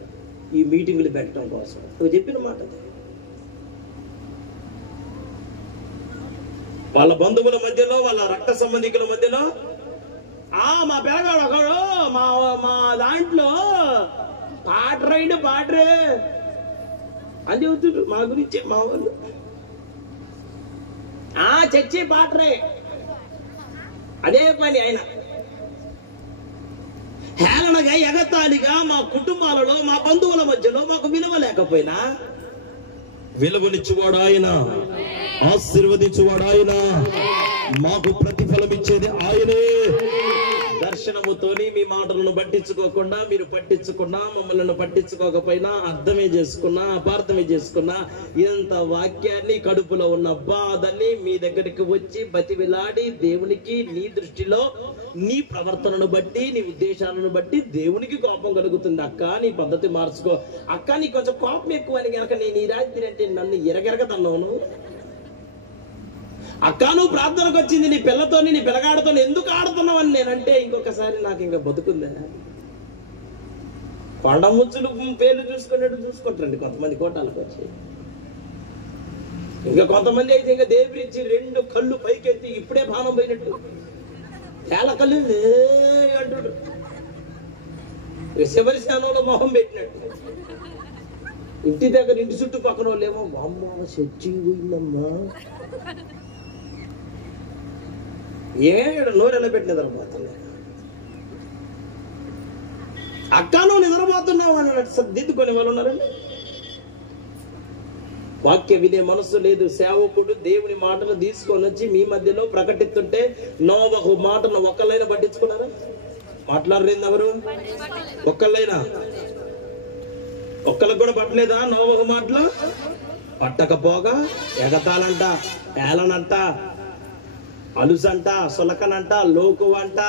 ఈ మీటింగులు పెట్టడం కోసం. నువ్వు చెప్పిన మాట అది. వాళ్ళ బంధువుల మధ్యలో, వాళ్ళ రక్త సంబంధికుల మధ్యలో మా పిల్లగాడు ఒకడు మా దాంట్లో పాటరే అని చెబుతుండ్రు మా గురించి మా వాళ్ళు. చచ్చి పాటరే అదే పని. ఆయన హేళనగా ఎగతాళిగా మా కుటుంబాలలో, మా బంధువుల మధ్యలో మాకు విలువ లేకపోయినా విలువనిచ్చువాడు ఆయన, ఆశీర్వదించువాడు ఆయన, మాకు ప్రతిఫలం ఇచ్చేది ఆయనే. దర్శనముతోని మీ మాటలను పట్టించుకోకుండా, మీరు పట్టించుకున్నా, మమ్మల్ని పట్టించుకోకపోయినా, అర్థమే చేసుకున్నా, అపార్థమే చేసుకున్నా, ఇంత వాక్యాన్ని, కడుపులో ఉన్న బాధని మీ దగ్గరికి వచ్చి బతివిలాడి దేవునికి నీ దృష్టిలో నీ ప్రవర్తనను బట్టి, నీ ఉద్దేశాలను బట్టి దేవునికి కోపం కలుగుతుంది. అక్క నీ పద్ధతి మార్చుకో, అక్క నీ కొంచెం కోపం ఎక్కువ అని కనుక నేను ఈ రాత్రి అంటే నన్ను ఎరగెరగ తన్నాను. అక్క నువ్వు ప్రార్థనకు వచ్చింది నీ పిల్లతో, నీ పిల్లగాడితో ఎందుకు ఆడుతున్నావు అని నేనంటే ఇంకొకసారి నాకు ఇంకా బతుకుందా? కొండ ముచ్చులు పేర్లు చూసుకున్నట్టు చూసుకుంటారండి కొంతమంది కోటాలకు వచ్చి. ఇంకా కొంతమంది అయితే ఇంకా దేవుడి ఇచ్చి 2 కళ్ళు పైకెత్తి ఇప్పుడే బాణం పోయినట్టు తేల కళ్ళు అంటుడు, శబరి స్థానంలో మొహం పెట్టినట్టు. ఇంటి దగ్గర ఇంటి చుట్టుపక్కల వాళ్ళేమో అమ్మ చచ్చి పోయిందమ్మా, నోరెలా పెట్టిన తర్వాత అక్క నువ్వు నిద్రపోతున్నావు అన్నట్టు దిద్దుకొని వాళ్ళు ఉన్నారండి. వాక్య వినే మనసు లేదు. సేవకుడు దేవుని మాటలు తీసుకొని వచ్చి మీ మధ్యలో ప్రకటిస్తుంటే నోవహు మాటను ఒక్కళ్ళైనా పట్టించుకున్నారా? మాట్లాడలేదు ఎవరు? ఒక్కళ్ళైనా ఒక్కళ్ళకి కూడా పట్టలేదా నోవహు మాటలు? పట్టకపోగా ఎగతాలంట, ఏలనంట, అలుసంట, సులకనంట, లోకు అంట,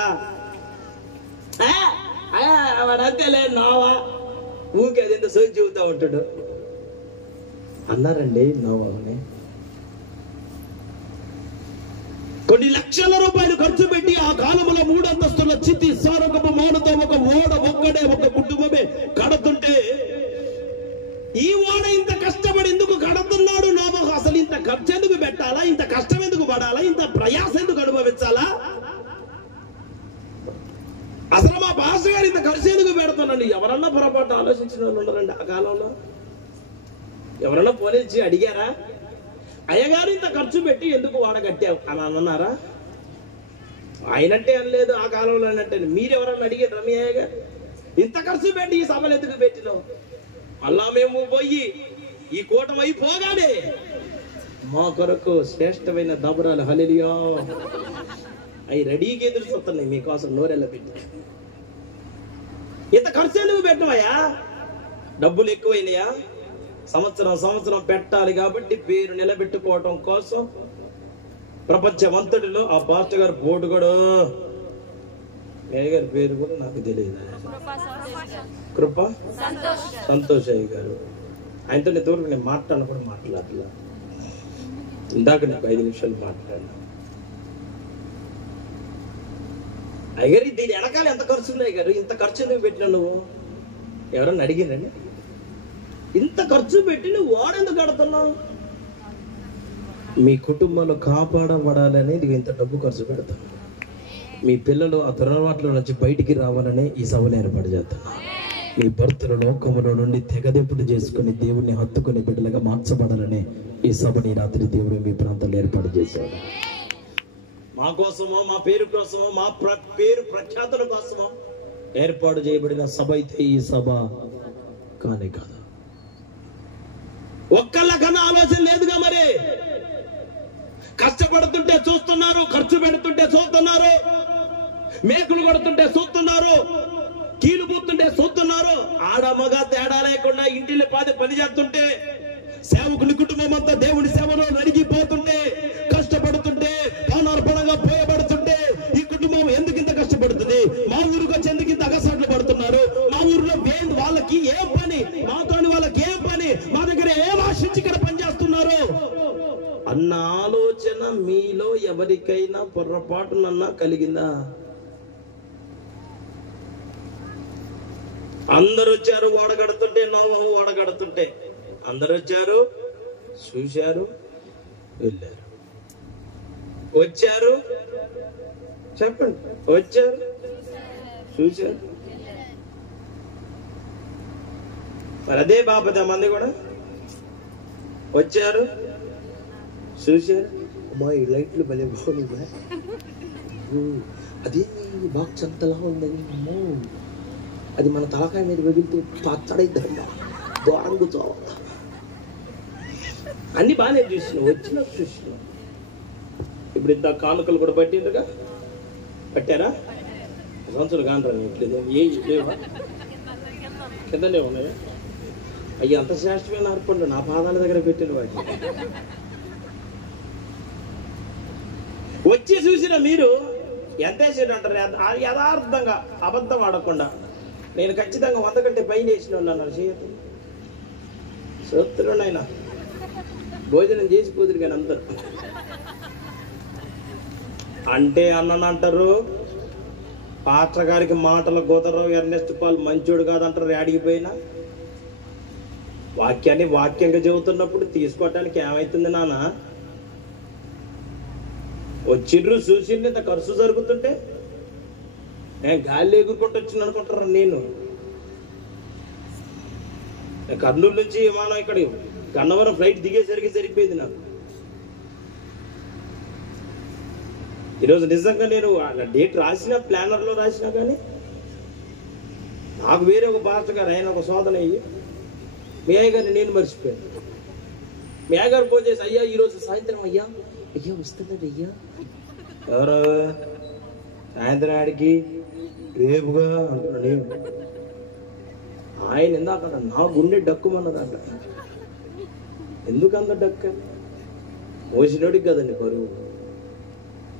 వాడంతేలే నోవా ఊకే అదేంత సోచి చెబుతా ఉంటాడు అన్నారండి నోవాహుని. కొన్ని లక్షల రూపాయలు ఖర్చు పెట్టి ఆ కాలంలో 3 అంతస్తుల చితి సారకపు మౌనతో ఒక ఓడ ఒక్కడే ఒక కుటుంబమే కడుతుంటే, ఈ ఓడ ఇంత కష్టపడి ఎందుకు కడుతున్నాడు నోవాహు? అసలు ఇంత ఖర్చు ఎందుకు పెట్టాలా? ఇంత కష్టం ఎందుకు పడాలా? ఇంత ప్రయాస ఎందుకు అనుభవించాలా? అసలు మా భాష గారు ఇంత ఖర్చు ఎందుకు పెడుతున్నాండి? ఎవరన్నా పొరపాటు ఆలోచించిన వాళ్ళు ఉన్నారండి ఆ కాలంలో? ఎవరన్నా పోలీసు అడిగారా అయ్యగారు ఇంత ఖర్చు పెట్టి ఎందుకు వాడ కట్టావు అని అన్నారా? ఆయనంటే అనలేదు, ఆ కాలంలో అన్నట్టే. మీరెవరన్నా అడిగారు మీ అయ్యగారు ఇంత ఖర్చు పెట్టి ఈ సభలు ఎందుకు పెట్టినావు? మళ్ళా మేము పోయి ఈ కూటమి అయిపోగానే మా కొరకు శ్రేష్టమైన దబరాలు హల్లెలూయా అవి రెడీగా ఎదురు చూస్తున్నాయి మీకోసం నోరెళ్ళ పెట్టి. ఇంత ఖర్చు ఎందుకు పెట్టవయ్యా? డబ్బులు ఎక్కువైనాయా? సంవత్సరం పెట్టాలి కాబట్టి పేరు నిలబెట్టుకోవటం కోసం ప్రపంచమంతటిలో ఆ పాస్టర్ గారు పోటు కూడా గారి పేరు కూడా నాకు తెలియదు, కృప సంతోష్ అయ్య గారు. ఆయనతో ఇంతవరకు నేను మాట్లాడను మాట్లాడలా. ఇందాక నాకు 5 నిమిషాలు మాట్లాడినా. అయ్యారు దీని వెనకాల ఎంత ఖర్చు ఉన్నాయి గారు? ఇంత ఖర్చు ఎందుకు పెట్టినా నువ్వు? ఎవరన్నా అడిగిరండి? ఇంత ఖర్చు పెట్టి నువ్వు వాడెందుకు కడుతున్నావు? మీ కుటుంబంలో కాపాడబడాలని ఇంత డబ్బు ఖర్చు పెడతాను. మీ పిల్లలు ఆ దురలవాట్ల నుంచి బయటికి రావాలని ఈ సభను ఏర్పాటు చేస్తాను. మీ భర్తలు లోకములో నుండి తెగదెంపుడు చేసుకుని దేవుణ్ణి హత్తుకుని బిడ్డలుగా మార్చబడాలని ఈ సభని రాత్రి దేవుడు మీ ప్రాంతంలో ఏర్పాటు చేశాడు. మా కోసమో, మా పేరు కోసమో, మా పేరు ప్రఖ్యాతుల కోసమో ఏర్పాటు చేయబడిన సభ అయితే ఈ సభ కానే కాదు. ఒక్కళ్ళకన్నా ఆలోచన లేదుగా మరి. కష్టపడుతుంటే చూస్తున్నారు, ఖర్చు పెడుతుంటే చూస్తున్నారు, మేకులు కొడుతుంటే చూస్తున్నారు, కీలు పూతుంటే చూస్తున్నారు. ఆడ మగ తేడా లేకుండా ఇంటిలో పని చేస్తుంటే, సేవకుని కుటుంబం అంతా దేవుని సేవలో నడిగిపోతుంటే, కష్టపడుతుంటే, పానార్పణంగా పోయబడుతుంటే ఈ కుటుంబం ఎందుకు ఇంత కష్టపడుతుంది? మా ఊరికి వచ్చి ఎందుకు ఇంత అగసాట్లు పడుతున్నారు? మా ఊరిలో వాళ్ళకి ఏం పని, మాతోని వాళ్ళకి ఏం పని, మా దగ్గర ఏం ఆశించి ఇక్కడ పనిచేస్తున్నారు అన్న ఆలోచన మీలో ఎవరికైనా పొరపాటునన్నా కలిగిందా? అందరు వచ్చారు ఓడగడుతుంటే, నోవాహు ఓడగడుతుంటే అందరు వచ్చారు, చూశారు, వెళ్ళారు. వచ్చారు, చెప్పండి, వచ్చారు, చూశారు. మరి అదే బాపత మంది కూడా వచ్చారు, చూశారు. అమ్మా ఈ లైట్లు భలే బాగుంది, అదే బాక్స్ అంతలా ఉందని, అమ్మో అది మన తలకాయ మీద వెగిలితే పచ్చడైద్దమ్మా, దూరం కూర్చోవద్దా. అన్ని బాగానే చూసినావు, వచ్చినట్టు చూసినావు. ఇప్పుడు ఇంత కానుకలు కూడా పట్టిండుగా, పట్టారా? సంవత్సరాలు కానరా ఇట్లేదు, ఏ లేవా? కిందనే ఉన్నాయా? అయ్యి అంత శ్రేష్టమైన అర్పణలు నా పాదాల దగ్గర పెట్టిన వాటి. వచ్చి చూసిన మీరు ఎంత వేసాడు అంటారు? యథార్థంగా అబద్ధం ఆడకుండా నేను ఖచ్చితంగా 100 కంటే పైన వేసిన ఉన్నాను. చేయదు సూత్రునైనా భోజనం చేసిపోదురు కానీ అందరు అంటే అన్నను అంటారు, పాస్టర్ గారికి మాటల గోదరావు ఎర్నెస్ట్ పాల్ మంచోడు కాదంటారు అడిగిపోయినా. వాక్యాన్ని వాక్యంగా చెబుతున్నప్పుడు తీసుకోవటానికి ఏమవుతుంది నాన్న? వచ్చిండ్రు చూసిండ్రు, ఇంత ఖర్చు జరుగుతుంటే నేను గాలి ఎగురుకుంటూ వచ్చింది అనుకుంటారా? నేను కర్నూలు నుంచి విమానం ఇక్కడ గన్నవరం ఫ్లైట్ దిగేసరికి సరిపోయింది నాకు. ఈరోజు నిజంగా నేను డేట్ రాసిన, ప్లానర్లో రాసినా, కానీ నాకు వేరే ఒక పాస్టర్ గారు, ఆయన ఒక శోధన అయ్యి మీ అయ్య గారిని నేను మర్చిపోయాను. మీ అయ్య గారు ఫోన్ చేసి, అయ్యా ఈరోజు సాయంత్రం అయ్యా వస్తుందండి అయ్యా. ఎవరు? సాయంత్రం ఆడికి రేపుగా అంటున్నా నేను. ఆయన ఇందాక నా గుండె డక్కుమన్నదంట. ఎందుకంత డక్క? మోసినోడికి కదండి బరువు,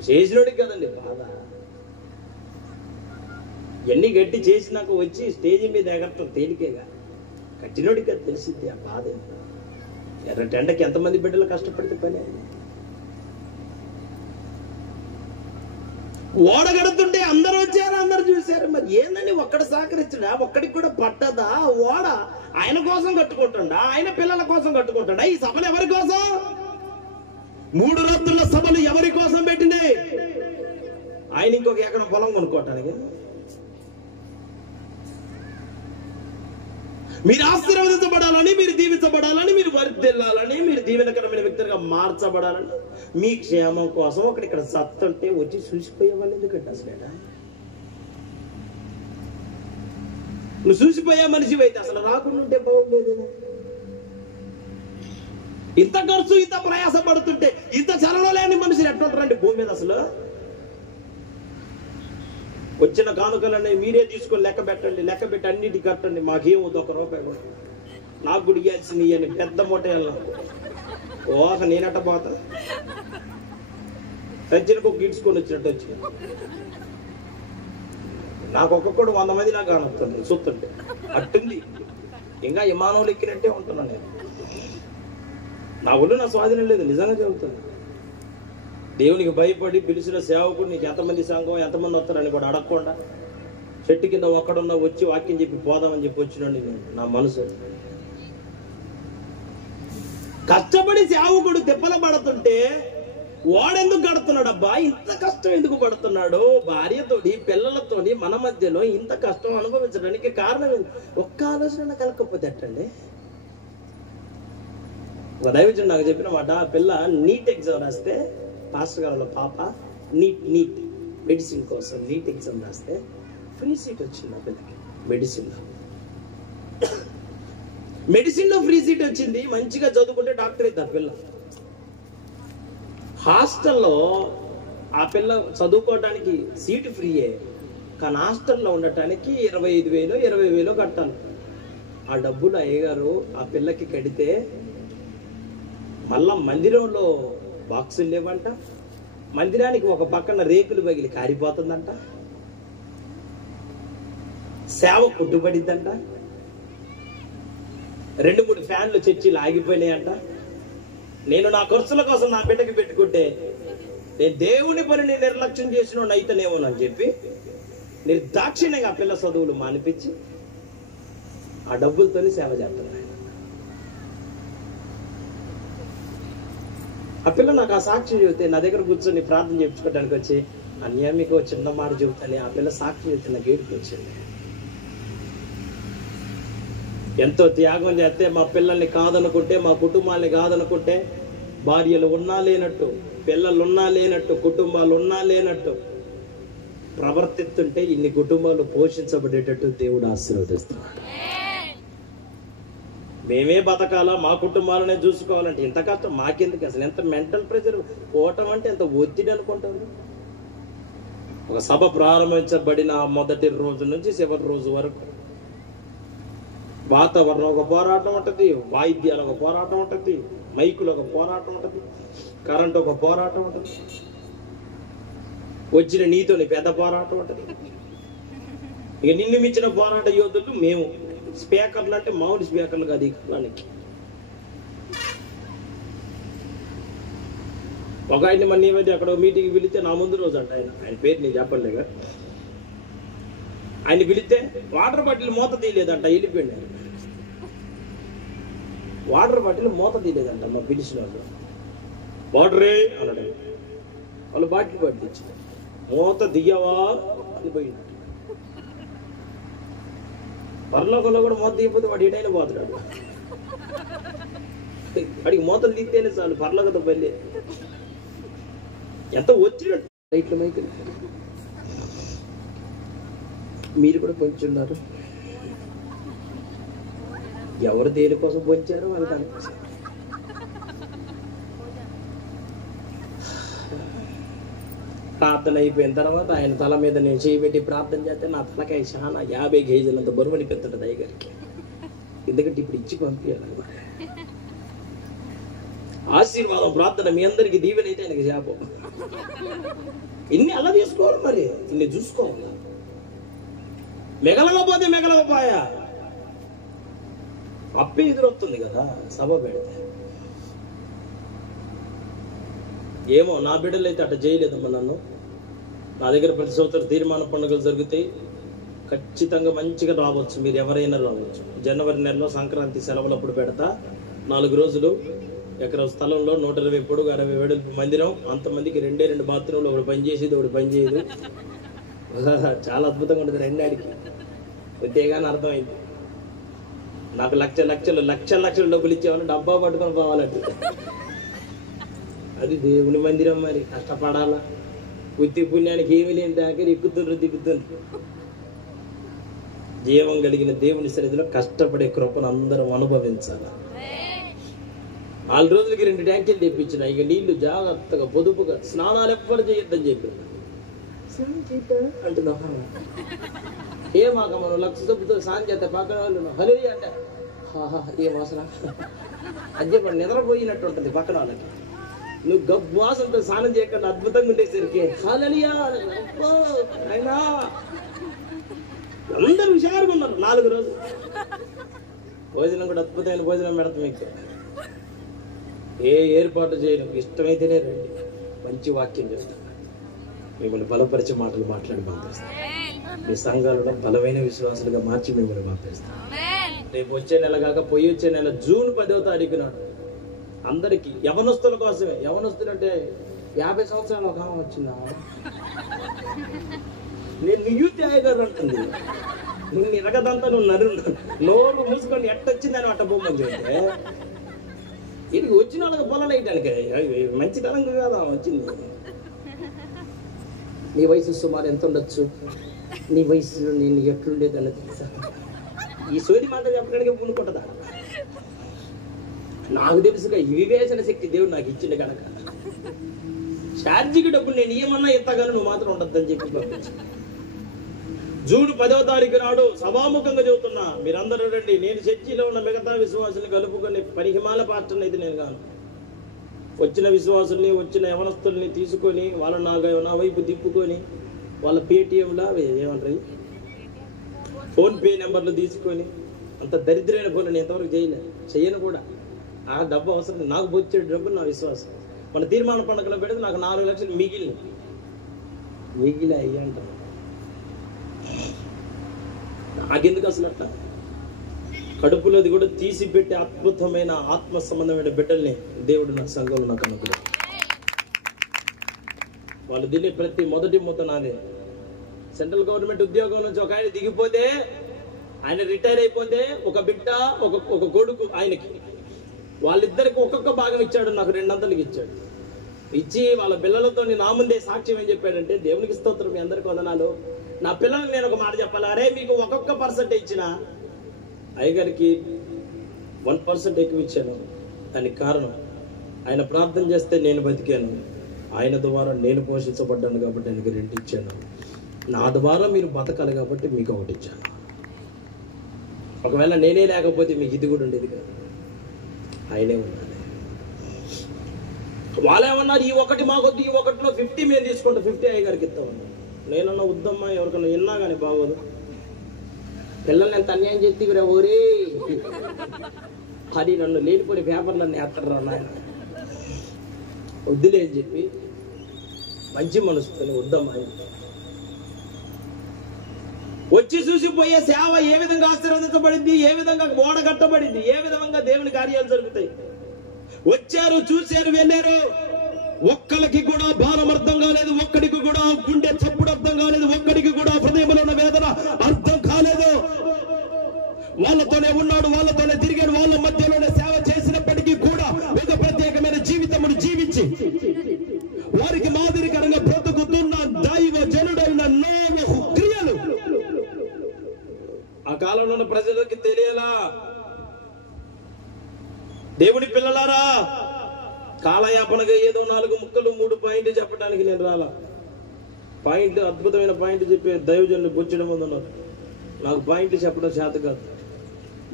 చేసినోడికి కదండి బాధ. ఎన్ని గట్టి చేసినాక వచ్చి స్టేజీ మీద ఎగరటం తేలికేగా, కట్టినోడికి అది తెలిసిద్ది ఆ బాధ. ఎర్రటెండకి ఎంతమంది బిడ్డలు కష్టపడితే పని. ఓడగడుతుంటే అందరూ వచ్చారు, అందరు చూశారు. మరి ఏందని ఒక్కడు సహకరించడా? ఒక్కడికి కూడా పట్టదా ఓడ? ఆయన కోసం కట్టుకుంటుండా, ఆయన పిల్లల కోసం కట్టుకుంటుండా? ఈ సభలు ఎవరి కోసం? 3 రాత్రుల సభలు ఎవరి కోసం పెట్టినాయి? ఆయన ఇంకొక ఎకరం పొలం కొనుక్కోవటానికి. మీరు ఆశీర్వదించబడాలని, మీరు దీవించబడాలని, మీరు వర్ధిల్లాలని, మీరు దీవెనకరమైన వ్యక్తులుగా మార్చబడాలని, మీ క్షేమం కోసం ఒకటి ఇక్కడ సత్తుంటే వచ్చి చూసిపోయేవాళ్ళు. ఎందుకంటే అసలు నువ్వు చూసిపోయే మనిషి అయితే అసలు రాకుండా ఉంటే బాగుండేది. ఇంత ఖర్చు, ఇంత ప్రయాస పడుతుంటే ఇంత చలనం లేని మనుషులు ఎట్లుంటారండి భూమి మీద? అసలు వచ్చిన కానుకలన్నీ మీరే తీసుకొని లెక్క పెట్టండి, లెక్క పెట్టి అన్నిటి కట్టండి, మాకేమవుతుంది 1 రూపాయి కూడా. నాకు కూడా ఇవ్వాల్సింది అని పెద్ద మూట ఓహ నేనట్ట పోతా సజ్జలకు గీడ్చుకొని వచ్చినట్టు వచ్చి నాకు ఒక్కొక్కడు 100 మంది నాకు కానొస్తుంది చూస్తుంటే. అట్టుంది ఇంకా విమానంలో ఎక్కినట్టే ఉంటున్నాను నేను. నా ఒళ్ళు నా స్వాధీనం లేదు, నిజంగా చెబుతాను. దేవునికి భయపడి పిలిచిన సేవకుడు నీకు ఎంతమంది సంఘం ఎంతమంది వస్తారని కూడా అడగకుండా చెట్టు కింద ఒక్కడున్నా వచ్చి వాక్యం చెప్పి పోదామని చెప్పి వచ్చినండి నేను. నా మనసు కష్టపడి సేవకుడు తిప్పల పడుతుంటే వాడెందుకు కడుతున్నాడు? అబ్బా ఇంత కష్టం ఎందుకు పడుతున్నాడు? భార్యతోటి పిల్లలతోటి మన మధ్యలో ఇంత కష్టం అనుభవించడానికి కారణం ఒక్క ఆలోచన కలగకపోతే ఎట్టండి? ఒక దైవజనుడు నాకు చెప్పిన మాట, ఆ పిల్ల నీట్ ఎగ్జామ్ రాస్తే, పాస్టర్ గారు పాప నీట్ మెడిసిన్ కోసం నీట్ ఎగ్జామ్ రాస్తే ఫ్రీ సీట్ వచ్చింది ఆ పిల్లకి. మెడిసిన్లో ఫ్రీ సీట్ వచ్చింది. మంచిగా చదువుకుంటే డాక్టర్ అయితే ఆ పిల్ల. హాస్టల్లో ఆ పిల్ల చదువుకోవడానికి సీటు ఫ్రీయే, కానీ హాస్టల్లో ఉండటానికి 25,000 20,000 కట్టాలి. ఆ డబ్బులు అయ్యగారు ఆ పిల్లకి కడితే మళ్ళా మందిరంలో బాక్సులు లేవంట, మందిరానికి ఒక పక్కన రేకులు పగిలి కారిపోతుందంట, సేవ కుట్టుబడిద్దంట, 2-3 ఫ్యాన్లు చర్చిలు ఆగిపోయినాయంట. నేను నా ఖర్చుల కోసం నా బిడ్డకి పెట్టుకుంటే నేను దేవుని పనిని నిర్లక్ష్యం చేసిన అయితేనేమోనని చెప్పి నిర్దాక్షిణ్యంగా ఆ పిల్ల చదువులు మానిపించి ఆ డబ్బులతోనే సేవ చేస్తున్నాను. ఆ పిల్ల నాకు ఆ సాక్షి చెబితే నా దగ్గర కూర్చొని ప్రార్థన చేయించుకోవడానికి వచ్చి, అన్య మీకు చిన్న మాట చెబుతానే ఆ పిల్ల సాక్షి చెబితే నాకు ఏడుపు వచ్చింది. ఎంతో త్యాగం చేస్తే మా పిల్లల్ని కాదనుకుంటే, మా కుటుంబాన్ని కాదనుకుంటే, భార్యలు ఉన్నా లేనట్టు, పిల్లలు ఉన్నా లేనట్టు, కుటుంబాలు ఉన్నా లేనట్టు ప్రవర్తిస్తుంటే ఇన్ని కుటుంబాలు పోషించబడేటట్టు దేవుడు ఆశీర్వదిస్తున్నాడు. మేమే బతకాలా, మా కుటుంబాలనే చూసుకోవాలంటే ఇంత కష్టం మాకెందుకు? అసలు ఎంత మెంటల్ ప్రెషర్ పోవటం అంటే ఎంత ఒత్తిడి అనుకుంటారు. ఒక సభ ప్రారంభించబడిన మొదటి రోజు నుంచి చివరి రోజు వరకు వాతావరణం ఒక పోరాటం ఉంటుంది, వాయిద్యాలు ఒక పోరాటం ఉంటుంది, మైకులు ఒక పోరాటం ఉంటుంది, కరెంట్ ఒక పోరాటం ఉంటుంది, వచ్చిన నీతోని పెద్ద పోరాటం ఉంటుంది. ఇక నిన్ను మించిన పోరాట యోధులు మేము. స్పీకర్లు అంటే మామూలు స్పీకర్లు కాదు ఈ కాలానికి. ఒక ఆయన్ని మన ఏమైతే అక్కడ మీటింగ్ పిలిస్తే నా ముందు రోజు అంట ఆయన పేరు నేను చెప్పలేగా, ఆయన పిలిస్తే వాటర్ బాటిల్ మూత తీయలేదంట, వెళ్ళిపోయింది. వాటర్ బాటిల్ మూత తీయలేదంట. మా పిలిచిన వాళ్ళు వాటరే అన్నాడు. వాళ్ళు బాటిల్ పట్టించి మూత దియ్యవా అని పోయింది. పరలోకంలో కూడా మూత తీయకపోతే వాడు ఏడైనా పోతున్నాడు. వాడికి మూతలు తీస్తేనే చాలు పరలోకంతో పల్లె. ఎంత వచ్చినట్టు రైట్ల మైకి మీరు కూడా పొంచున్నారు. ఎవరు దేనికోసం పొంచారో వాళ్ళు దానికోసం. ప్రార్థన అయిపోయిన తర్వాత ఆయన తల మీద నేను చేయబెట్టి ప్రార్థన చేస్తే నా తలకాయ చాలా 50 కేజీలంత బరువు అనిపిస్తుంది అయ్యగారికి. ఎందుకంటే ఇప్పుడు ఇచ్చి పంపించాలి. ఆశీర్వాదం ప్రార్థన మీ అందరికి దీవెనైతే ఆయనకి శాపం. ఇన్ని అలా తీసుకోవాలి, మరి ఇన్ని చూసుకోవాలి. మెగలకపోతే మెగలకపోయా అప్పే ఎదురొస్తుంది కదా సభ పెడితే. ఏమో నా బిడ్డలు అయితే అట్లా చేయలేదమ్మా నన్ను. నా దగ్గర ప్రతి సంవత్సరం తీర్మాన పండుగలు జరుగుతాయి. ఖచ్చితంగా మంచిగా రావచ్చు, మీరు ఎవరైనా రావచ్చు. జనవరి నెలలో సంక్రాంతి సెలవులప్పుడు పెడతా 4 రోజులు. ఎకరం స్థలంలో 120 పొడుగు 60 వెడల్పు మందిరం. అంతమందికి 2 బాత్రూంలు, ఒకటి పని చేసేది ఒకటి పని చేయదు. చాలా అద్భుతంగా ఉంటుంది. 2 ఆడికి ఉద్యోగాన్ని అర్థమైంది. నాకు లక్షలు డబ్బులు ఇచ్చేవాళ్ళు డబ్బా పట్టుకొని పోవాలంటే అది దేవుని మందిరం. మరి కష్టపడాలా. ఉత్తి పుణ్యానికి ఏమి లేని దగ్గర ఎక్కుతుండ్రు దిగుతుండ్రు. జీవం కలిగిన దేవుని సన్నిధిలో కష్టపడే కృపను అందరం అనుభవించాలి. 4 రోజులకి 2 ట్యాంకీలు తెప్పించిన. ఇక నీళ్లు జాగ్రత్తగా పొదుపుగా, స్నానాలు ఎప్పుడు చేయొద్దని చెప్పి అంటున్నా. ఏమాక మనం 1,00,000 సబ్బుతో స్నానం చేస్తే పక్కన వాళ్ళు హలో అంటే ఏం అవసరం అని చెప్పి నిద్రపోయినట్టు ఉంటుంది పక్కన వాళ్ళకి. నువ్వు గబ్వాసంతో స్నానం చేయకుండా అద్భుతంగా ఉండేసరికి హల్లెలూయా అయినా అందరూ హుషారుగా ఉన్నారు. 4 రోజులు భోజనం కూడా అద్భుతమైన భోజనం పెడతాం. మీకు ఏ ఏర్పాటు చేయడం ఇష్టమైతేనే రండి. మంచి వాక్యం చేస్తాం. మిమ్మల్ని బలపరిచే మాటలు మాట్లాడి పంపిస్తాం. మీ సంఘాలలో బలమైన విశ్వాసాలుగా మార్చి మిమ్మల్ని పంపిస్తాం. రేపు వచ్చే నెల కాక వచ్చే నెల జూన్ 10వ తారీఖు నాడు అందరికి యవనస్తుల కోసమే. యవనస్తులు అంటే 50 సంవత్సరాలు ఒక ఆమె వచ్చిందా, నేను యూత్ అయ్యగారు అంటుంది. నువ్వు నిరగదంతా నువ్వు నోరు మూసుకొని ఎట్టొచ్చిందని అట్ట బొమ్మని చెప్తే ఇది వచ్చిన వాళ్ళకి పొలాలు వేయటానికి మంచితనం కదా వచ్చింది. నీ వయసు సుమారు ఎంత ఉండొచ్చు, నీ వయసులో నేను ఎట్లుండేదని తెలుసా. ఈ సోది మాట చెప్పడానికి పూనుకుంటుందా? నాకు తెలుసుగా ఈ వివేచన శక్తి దేవుడు నాకు ఇచ్చింది కనుక ఛార్జీకి డబ్బులు నేను ఏమన్నా ఎత్తగాను, నువ్వు మాత్రం ఉండద్దని చెప్పి పంపించు. జూన్ 10వ తారీఖు నాడు సభాముఖంగా చెబుతున్నా, మీరందరూ రండి. నేను చర్చిలో ఉన్న మిగతా విశ్వాసుల్ని కలుపుకొని పరిహిమాల పాత్రను అయితే నేను కాను. వచ్చిన విశ్వాసుల్ని, వచ్చిన యవనస్తుల్ని తీసుకొని వాళ్ళ నా వైపు తిప్పుకొని వాళ్ళ పేటిఎంలా ఏమంటారు ఫోన్పే నెంబర్లు తీసుకొని అంత దరిద్రమైన పనులు నేను ఎంతవరకు చేయను కూడా. ఆ డబ్బు అవసరం నాకు వచ్చే డబ్బులు నా విశ్వాసం. మన తీర్మాన పండుగలో పెడితే నాకు 4 లక్షలు మిగిలి అయ్యి అంటారు. నాకెందుకు అసలు అట్లా కడుపులోది కూడా తీసి పెట్టి అద్భుతమైన ఆత్మ సంబంధమైన బిడ్డల్ని దేవుడు నా సంఘంలో నాకు అనుకున్నాడు. వాళ్ళు తినే ప్రతి మొదటి మూత నాదే. సెంట్రల్ గవర్నమెంట్ ఉద్యోగం నుంచి ఒక ఆయన దిగిపోతే, ఆయన రిటైర్ అయిపోతే ఒక బిడ్డ ఒక కొడుకు ఆయనకి, వాళ్ళిద్దరికి ఒక్కొక్క భాగం ఇచ్చాడు. నాకు 200కి ఇచ్చాడు. ఇచ్చి వాళ్ళ పిల్లలతో నా ముందే సాక్ష్యం ఏం చెప్పాడంటే, దేవునికి స్తోత్రం, మీ అందరికి వందనాలు. నా పిల్లలకు నేను ఒక మాట చెప్పాలి, అరే మీకు ఒక్కొక్క % ఇచ్చిన అయ్యగారికి 1% ఎక్కువ ఇచ్చాను. దానికి కారణం ఆయన ప్రార్థన చేస్తే నేను బతికాను, ఆయన ద్వారా నేను పోషించబడ్డాను కాబట్టి ఆయనకి 2 ఇచ్చాను. నా ద్వారా మీరు బతకాలి కాబట్టి మీకు 1 ఇచ్చాను. ఒకవేళ నేనే లేకపోతే మీకు ఇది కూడా ఉండేది కాదు, ఆయనే ఉండాలి. వాళ్ళేమన్నారు, ఈ 1 మాకొద్దు, ఈ 1లో 50 మేము తీసుకుంటాం, 50 అయ్యగారికి ఇస్తామన్నా. నేనన్నా వద్దమ్మా, ఎవరికన్నా విన్నా కానీ బాగోదు. పిల్లల్ని ఎంత అన్యాయం చేస్తే ఓరే అది నన్ను లేనిపోయి పేపర్లన్నీ వేస్తారా నాయన, వద్దులే అని చెప్పి మంచి మనసుతో వద్దమ్మా. వచ్చి చూసిపోయే సేవ ఏ విధంగా ఆశీర్వదించబడింది, ఏ విధంగా ఓడగట్టబడింది, ఏ విధంగా దేవుని కార్యాలు జరుగుతాయి. వచ్చారు, చూశారు, వెళ్ళారు. ఒక్కరికి కూడా భారం అర్థం కాలేదు, ఒక్కడికి కూడా గుండె చప్పుడు అర్థం కాలేదు, ఒక్కడికి కూడా హృదయంలో ఉన్న వేదన అర్థం కాలేదు. వాళ్ళతోనే ఉన్నాడు, వాళ్ళతోనే తిరిగాడు, వాళ్ళ మధ్యలోనే సేవ చేసినప్పటికీ కూడా ఒక ప్రత్యేకమైన జీవితమును జీవించి వారికి మాదిరికరంగా బ్రతుకుతున్న దైవ జనుడైన నోవహు క్రియలు ఆ కాలంలో ఉన్న ప్రజలకి తెలియలా. దేవుని పిల్లలారా, కాలయాపనగా ఏదో 4 ముక్కలు 3 పాయింట్లు చెప్పడానికి నేను రాలా. పాయింట్, అద్భుతమైన పాయింట్ చెప్పే దైవజనులు బొచ్చడం మంది ఉన్నారు. నాకు పాయింట్లు చెప్పడం చేత కాదు.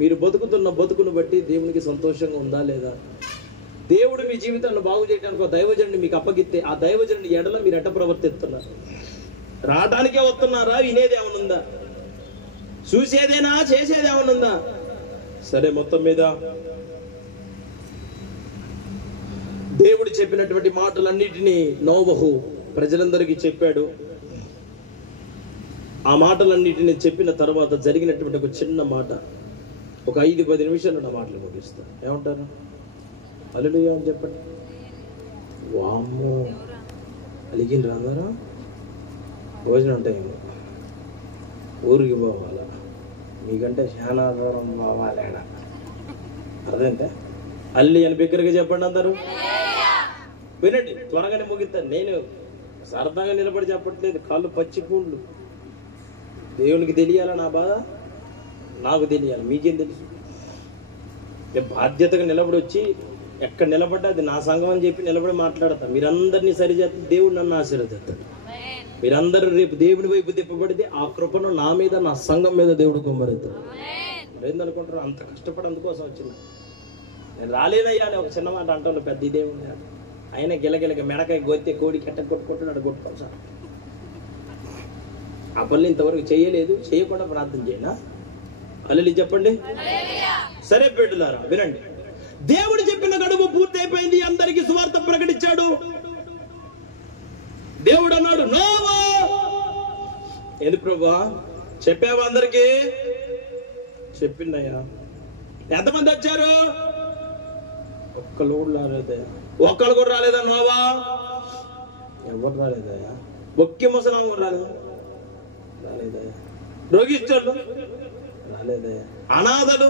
మీరు బతుకుతున్న బతుకును బట్టి దేవునికి సంతోషంగా ఉందా లేదా? దేవుడు మీ జీవితాన్ని బాగు చేయడానికి ఒక దైవజనుడిని మీకు అప్పగిస్తే ఆ దైవజనుడి ఎడల మీరు ఎట్ట ప్రవర్తిస్తున్నారు? రావడానికే వస్తున్నారా? వినేది ఏమనుందా? చూసేదేనా? చేసేది ఏమనుందా? సరే, మొత్తం మీద దేవుడు చెప్పినటువంటి మాటలన్నిటినీ నోవహు ప్రజలందరికీ చెప్పాడు. ఆ మాటలన్నిటిని చెప్పిన తర్వాత జరిగినటువంటి ఒక చిన్న మాట, ఒక 5-10 నిమిషాలు నా మాటలు ముగిస్తాను. ఏమంటారు? హల్లెలూయా అని చెప్పండి. వామ్మో, అలిగిన అందరూ భోజనం ఉంటాయేమో, ఊరికి పోవాలా, మీకంటే చాలా దూరం పోవాలేడా? అర్థంటే అల్లి అని బిగ్గరగా చెప్పండి అందరూ. వినండి, త్వరగానే ముగిస్తాను. నేను సరదాగా నిలబడి చెప్పట్లేదు, కాళ్ళు పచ్చి పూండ్లు. దేవునికి తెలియాలా నా బాధ? నాకు తెలియాలి, మీకేం తెలుసు? నేను బాధ్యతగా నిలబడి వచ్చి ఎక్కడ నిలబడ్డా అది నా సంఘం అని చెప్పి నిలబడి మాట్లాడతా. మీరందరినీ సరిచేస్తే దేవుడు నన్ను ఆశీర్వదిస్తాడు. మీరందరూ రేపు దేవుని వైపు తిప్పబడితే ఆ కృపను నా మీద, నా సంఘం మీద దేవుడు కుమ్మరిస్తాడు. మరేందనుకుంటారు? అంత కష్టపడి అందుకోసం వచ్చింది. నేను రాలేదయ్యా అని ఒక చిన్న మాట అంటాను, పెద్ద ఇదేముంది. ఆయన గిలగిలక మెడకాయ గొత్తే కోడి కెట్ట కొట్టుకుంటున్నాడు, కొట్టుకోవాలి సార్. ఆ పనులు ఇంతవరకు చేయలేదు, చేయకుండా ప్రార్థన చేయనా? హల్లెలూయా చెప్పండి. సరే బిడ్డలారా, వినండి. దేవుడు చెప్పిన గడువు పూర్తి అయిపోయింది, అందరికీ సువార్త ప్రకటించాడు. దేవుడు అన్నాడు, నోవా. ఏంది ప్రభువా? చెప్పావా అందరికీ? చెప్పిందయ్యా. ఎంతమంది వచ్చారు? ఒక్కళ్ళు కూడా రాలేదయ్యా. ఒక్కళ్ళు కూడా రాలేదా నోవా? ఎవరు రాలేదయ్యా. ఒక్క ముసలాం కూడా రాలేదయ్యా. రోగిష్ఠులు రాలేదయ్యా. అనాథలు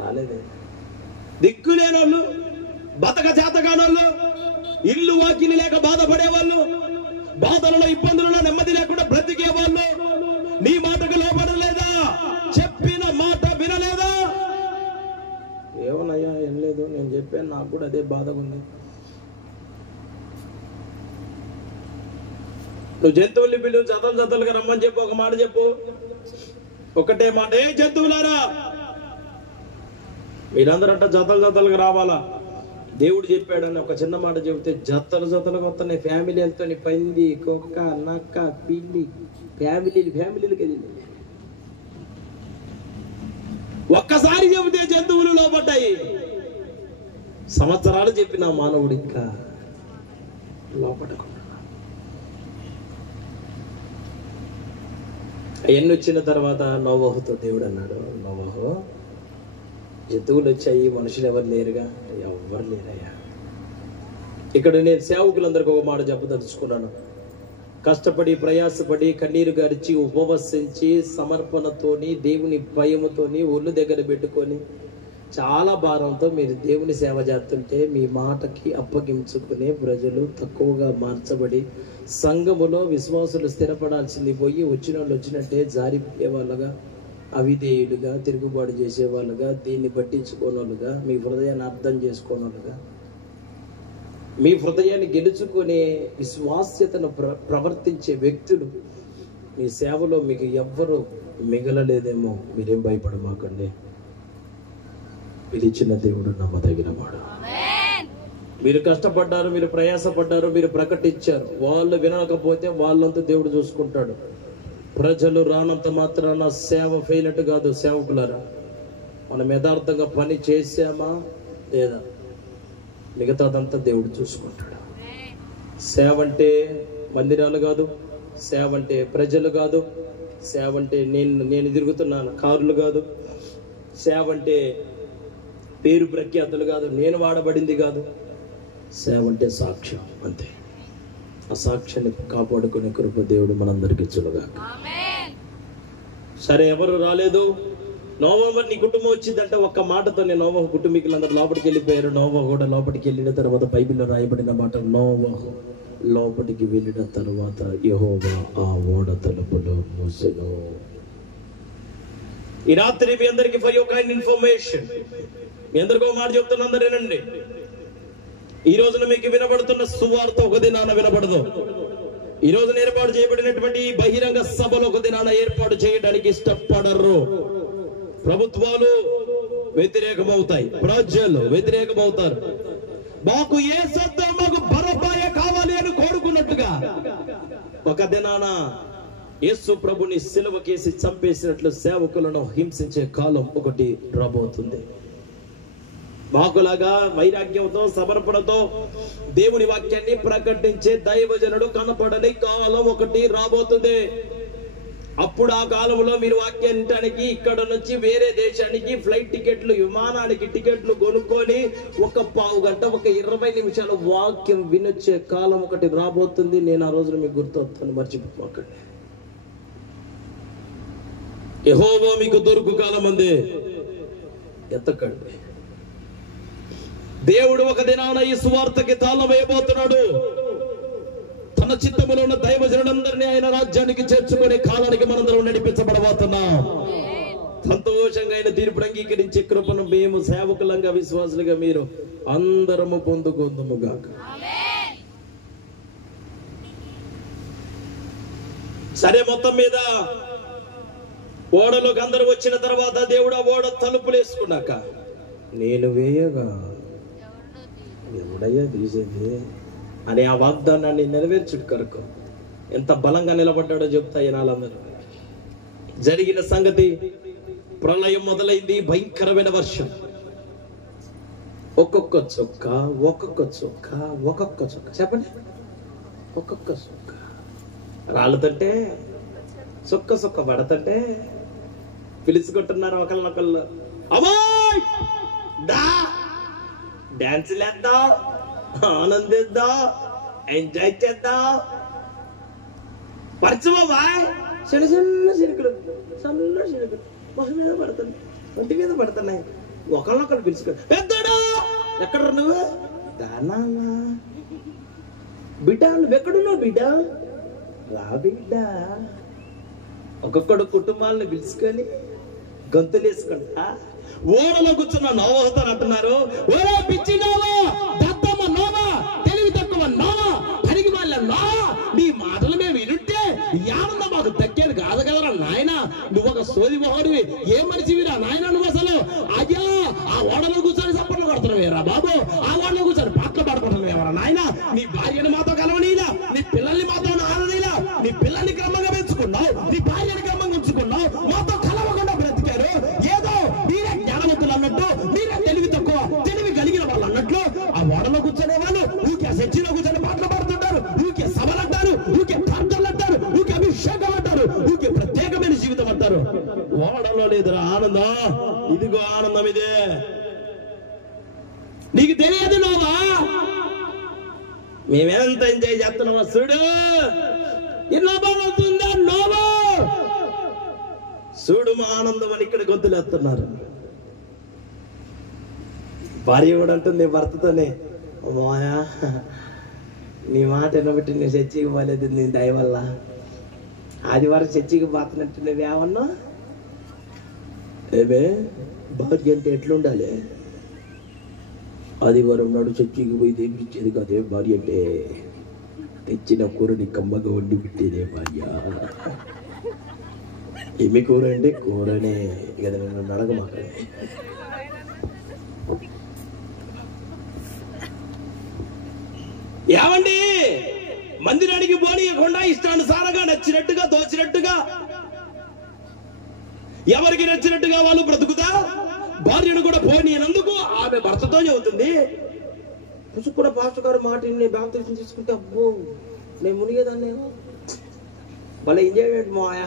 రాలేదయ్యా. దిక్కులేనోళ్ళు, బతక చేతగానోళ్ళు, ఇల్లు వాకిలి లేక బాధపడేవాళ్ళు, బాధలలో ఇబ్బందులలో నెమ్మది లేకుండా బ్రతికే వాళ్ళు నీ మాటకు లోపడలేదా? చెప్పిన మాట వినలేదా? ఏమనయ్యా, ఏం లేదు, నేను చెప్పాను, నాకు కూడా అదే బాధగా ఉంది. నువ్వు జంతువుల్ని పిలువు, జతలుగా రమ్మని చెప్పు, ఒక మాట చెప్పు, ఒకటే మాట. ఏ జంతువులారా, మీరందరంట జతలుగా రావాలా? దేవుడు చెప్పాడని ఒక చిన్న మాట చెబితే జతలుగా వస్తున్నాయి. ఫ్యామిలీ ఎంతో, పంది, కుక్క, నక్క, పిల్లి, ఫ్యామిలీలకి వెళ్ళింది. ఒక్కసారి చెబితే జంతువులు లోపడ్డాయి. సంవత్సరాలు చెప్పిన మానవుడు ఇంకా లోపడకుండా. అవన్నీ వచ్చిన తర్వాత నోవహుతో దేవుడు అన్నాడు, నోవహు, జంతువులు వచ్చాయి, మనుషులు ఎవరు లేరుగా? ఎవరు లేరయ్యా. ఇక్కడ నేను సేవకులందరికీ ఒక మాట చెప్పదలుచుకున్నాను. కష్టపడి, ప్రయాసపడి, కన్నీరు గారిచి, ఉపవసించి, సమర్పణతోని, దేవుని భయముతోని, ఒళ్ళు దగ్గర పెట్టుకొని, చాలా భారంతో మీరు దేవుని సేవ చేస్తుంటే మీ మాటకి అప్పగించుకునే ప్రజలు తక్కువగా మార్చబడి సంఘములో విశ్వాసులు స్థిరపడాల్సింది పోయి వచ్చిన వాళ్ళు వచ్చినట్టే జారిపోయే వాళ్ళగా, అవిధేయులుగా, తిరుగుబాటు చేసేవాళ్ళుగా, దీన్ని పట్టించుకోనోళ్ళుగా, మీ హృదయాన్ని అర్థం చేసుకోనోళ్ళుగా, మీ హృదయాన్ని గెలుచుకునే విశ్వాస్యతను ప్రవర్తించే వ్యక్తులు మీ సేవలో మీకు ఎవ్వరూ మిగలలేదేమో. మీరేం భయపడమాకండి. పిలిచిన దేవుడు నమ్మదగినవాడు. మీరు కష్టపడ్డారు, మీరు ప్రయాసపడ్డారు, మీరు ప్రకటించారు. వాళ్ళు వినకపోతే వాళ్ళంతా దేవుడు చూసుకుంటాడు. ప్రజలు రానంత మాత్రాన సేవ ఫెయిల్ కాదు. సేవకులారా, మనం యథార్థంగా పని చేసామా లేదా, మిగతాదంతా దేవుడు చూసుకుంటాడు. సేవ అంటే మందిరాలు కాదు, సేవ అంటే ప్రజలు కాదు, సేవ అంటే నేను తిరుగుతున్నాను కారులు కాదు, సేవ అంటే పేరు ప్రఖ్యాతులు కాదు, నేను వాడబడింది కాదు. సేవ అంటే సాక్ష్యం అంతే. ఆ సాక్ష్యాన్ని కాపాడుకునే కృప దేవుడు మనందరికీ ఇచ్చునుగా. సరే, ఎవరు రాలేదు. నోవహు నీ కుటుంబం వచ్చిందంటే ఒక్క మాటతో నేను నోవహు కుటుంబీకులందరూ లోపలికి వెళ్ళిపోయారు. నోవహు కూడా లోపలికి వెళ్ళిన తర్వాత బైబిల్లో రాయబడిన మాట, నోవహు లోపలికి వెళ్ళిన తర్వాత యెహోవా ఆ ఓడ తలుపులు మూసెను. ఈ రాత్రి మీ అందరికి ఫర్ యువర్ కైండ్ ఇన్ఫర్మేషన్, మీ అందరికీ ఒక మాట చెప్తున్నా, అందరూ వినండి. ఈ రోజున మీకు వినబడుతున్న సువార్త ఒక దినాన వినబడదు. ఈ రోజున ఏర్పాటు చేయబడినటువంటి ఈ బహిరంగ సభలు ఒక దినాన ఏర్పాటు చేయడానికి ఇష్టపడరు. ప్రభుత్వాలు వ్యతిరేకమవుతాయి, ప్రజలు వ్యతిరేకమవుతారు. మాకు ఏ సత్యం, మాకు బరపాయ కావాలి అని కోరుకున్నట్టుగా ఒక దినాన యేసు ప్రభుని సిలువకేసి చంపేసినట్లు సేవకులను హింసించే కాలం ఒకటి రాబోతుంది. మాకులాగా వైరాగ్యంతో సమర్పణతో దేవుని వాక్యాన్ని ప్రకటించే దైవజనుడు కనపడని కాలం ఒకటి రాబోతుంది. అప్పుడు ఆ కాలంలో మీరు వాక్యం వినడానికి ఇక్కడ నుంచి వేరే దేశానికి ఫ్లైట్ టికెట్లు, విమానానికి టికెట్లు కొనుక్కొని ఒక పావు గంట, ఒక 20 నిమిషాలు వాక్యం వినొచ్చే కాలం ఒకటి రాబోతుంది. నేను ఆ రోజున మీకు గుర్తొస్తాను, మర్చిపోకండి. యెహోవా మీకు దొరుకు కాలం అందే, ఎత్తకండి. దేవుడు ఒక దినాన ఈ సువార్తకి తాళం వేయబోతున్నాడు. తన చిత్తములో ఉన్న దైవజనులందరినీ ఆయన రాజ్యానికి చేర్చుకునే కాలానికి మనందరం నడిపించబడబోతున్నాం. సంతోషంగా ఆయన తీర్పును అంగీకరించే కృపను మేము సేవకులంగా, విశ్వాసులుగా మీరు అందరము పొందుకుందుముగాక. సరే, మొత్తం మీద ఓడలోకి అందరూ వచ్చిన తర్వాత దేవుడు ఆ ఓడ తలుపులు వేసుకున్నాక, నేను వేయగా ఎవడయ్యా తీసేది అని ఆ వాగ్దానాన్ని నెరవేర్చుడు కొరకు ఎంత బలంగా నిలబడ్డాడో చెప్తా ఈనాళ్ళందరూ. జరిగిన సంగతి, ప్రళయం మొదలైంది, భయంకరమైన వర్షం. ఒక్కొక్క చుక్క ఒక్కొక్క చుక్క ఒక్కొక్క చుక్క, చెప్పండి, ఒక్కొక్క చుక్క రాళ్ళతంటే చుక్క చుక్క పడతంటే పిలుచుకుంటున్నారు ఒకళ్ళనొకళ్ళు. అమ్మాయి దా, డాన్స్ లేద్దాం, ఆనందిద్దాం, ఎంజాయ్ చేద్దాం. పరచుబాయ్, చిన్న చిన్న చిరుకులు, సన్న చిరుకులు మొహం మీద పడుతున్నాయి, ఒంటి మీద పడుతున్నాయి. ఒకళ్ళొకళ్ళు పిలుచుకుంటా, పెద్దడా ఎక్కడ నువ్వు, దానా బిడ్డ, నువ్వెక్కడున్నావు బిడ్డ, రా బిడ్డ. ఒక్కొక్కడు కుటుంబాలను పిలుచుకొని గొంతులేసుకుంటా ఓడలో కూర్చున్న నోవహుతో అంటున్నారు, ఓరే పిచ్చి నోవా, దత్తమ్మ నోవా, తెలివి తక్కువ నోవా, పనికి వాళ్ళ నోవా, నీ మాటలు మేము వినుంటే ఈ ఆనందం మాకు దక్కేది కాదు కదరా నాయన. నువ్వు ఒక సోది మొహడివి, ఏం మనిషివిరా నాయన నువ్వు అసలు. అయ్యా, ఆ ఓడలో కూర్చొని సప్పట్లు కొడుతున్నావేరా బాబు, ఆ ఓడలో కూర్చొని పాటలు పాడుకుంటున్నావేరా నాయన. నీ భార్యని మాతో కలవనీలా, నీ పిల్లల్ని మాతో ఆననీలా, నీ పిల్లల్ని క్రమంగా పెంచుకున్నావు, నీ భార్యని క్రమంగా ఉంచుకున్నావు, మాతో కలవకుండా బ్రతికారు. ఏదో మీరే జ్ఞానవంతులు అన్నట్టు, మీరే తెలివి తక్కువ, తెలివి కలిగిన వాళ్ళు అన్నట్లు ఆ ఓడలో కూర్చొనే వాళ్ళు ఊకే చర్చిలో కూర్చొని పాటలు పాడుతుంటారు, ఊకే సభలు అంటారు, ఊకే ప్రార్థనలు అంటారు, ఊకే అభిషేకం అంటారు, ఊకే ప్రత్యేకమైన జీవితం అంటారు. ఓడలో లేదురా ఆనందం, ఇదిగో ఆనందం ఇదే. నీకు తెలియదు నోవా, మేమెంత ఎంజాయ్ చేస్తున్నావా చూడు, ఇలా బాగుంటుందా నోవా, చూడు మా ఆనందం అని ఇక్కడ గొంతులేస్తున్నారు. భార్య కూడా అంటుంది భర్తతోనే, మాయా నీ మాట ఎన్నబట్టి నేను చర్చికి పోలేదు, నీ దయ వల్ల. ఆదివారం చర్చికి పోతున్నట్టు నువ్వేమన్నా, ఏమే భార్య అంటే ఎట్లుండాలి, ఆదివారం నాడు చర్చికి పోయి తెప్పించేది కదే భార్య అంటే, తెచ్చిన కూరని కమ్మగా వండి పెట్టేదే భార్య. ఏమి కూర అంటే కూరనే కదా, నన్ను అడగమాకండి. ఏమండి, మందిరానికి పోనీయకుండా ఇష్టానుసారంగా నచ్చినట్టుగా దోచినట్టుగా ఎవరికి నచ్చినట్టుగా వాళ్ళు బ్రతుకుతా, భార్యను కూడా పోనీయనందుకు ఆమె భర్తతో చెబుతుంది, కూడా పాస్టర్ గారు మాట నేను బాప్తిసం తీసుకుంటే అబ్బో నేను మునిగేదాన్ని, మళ్ళీ ఎంజాయ్మెంట్ మాయ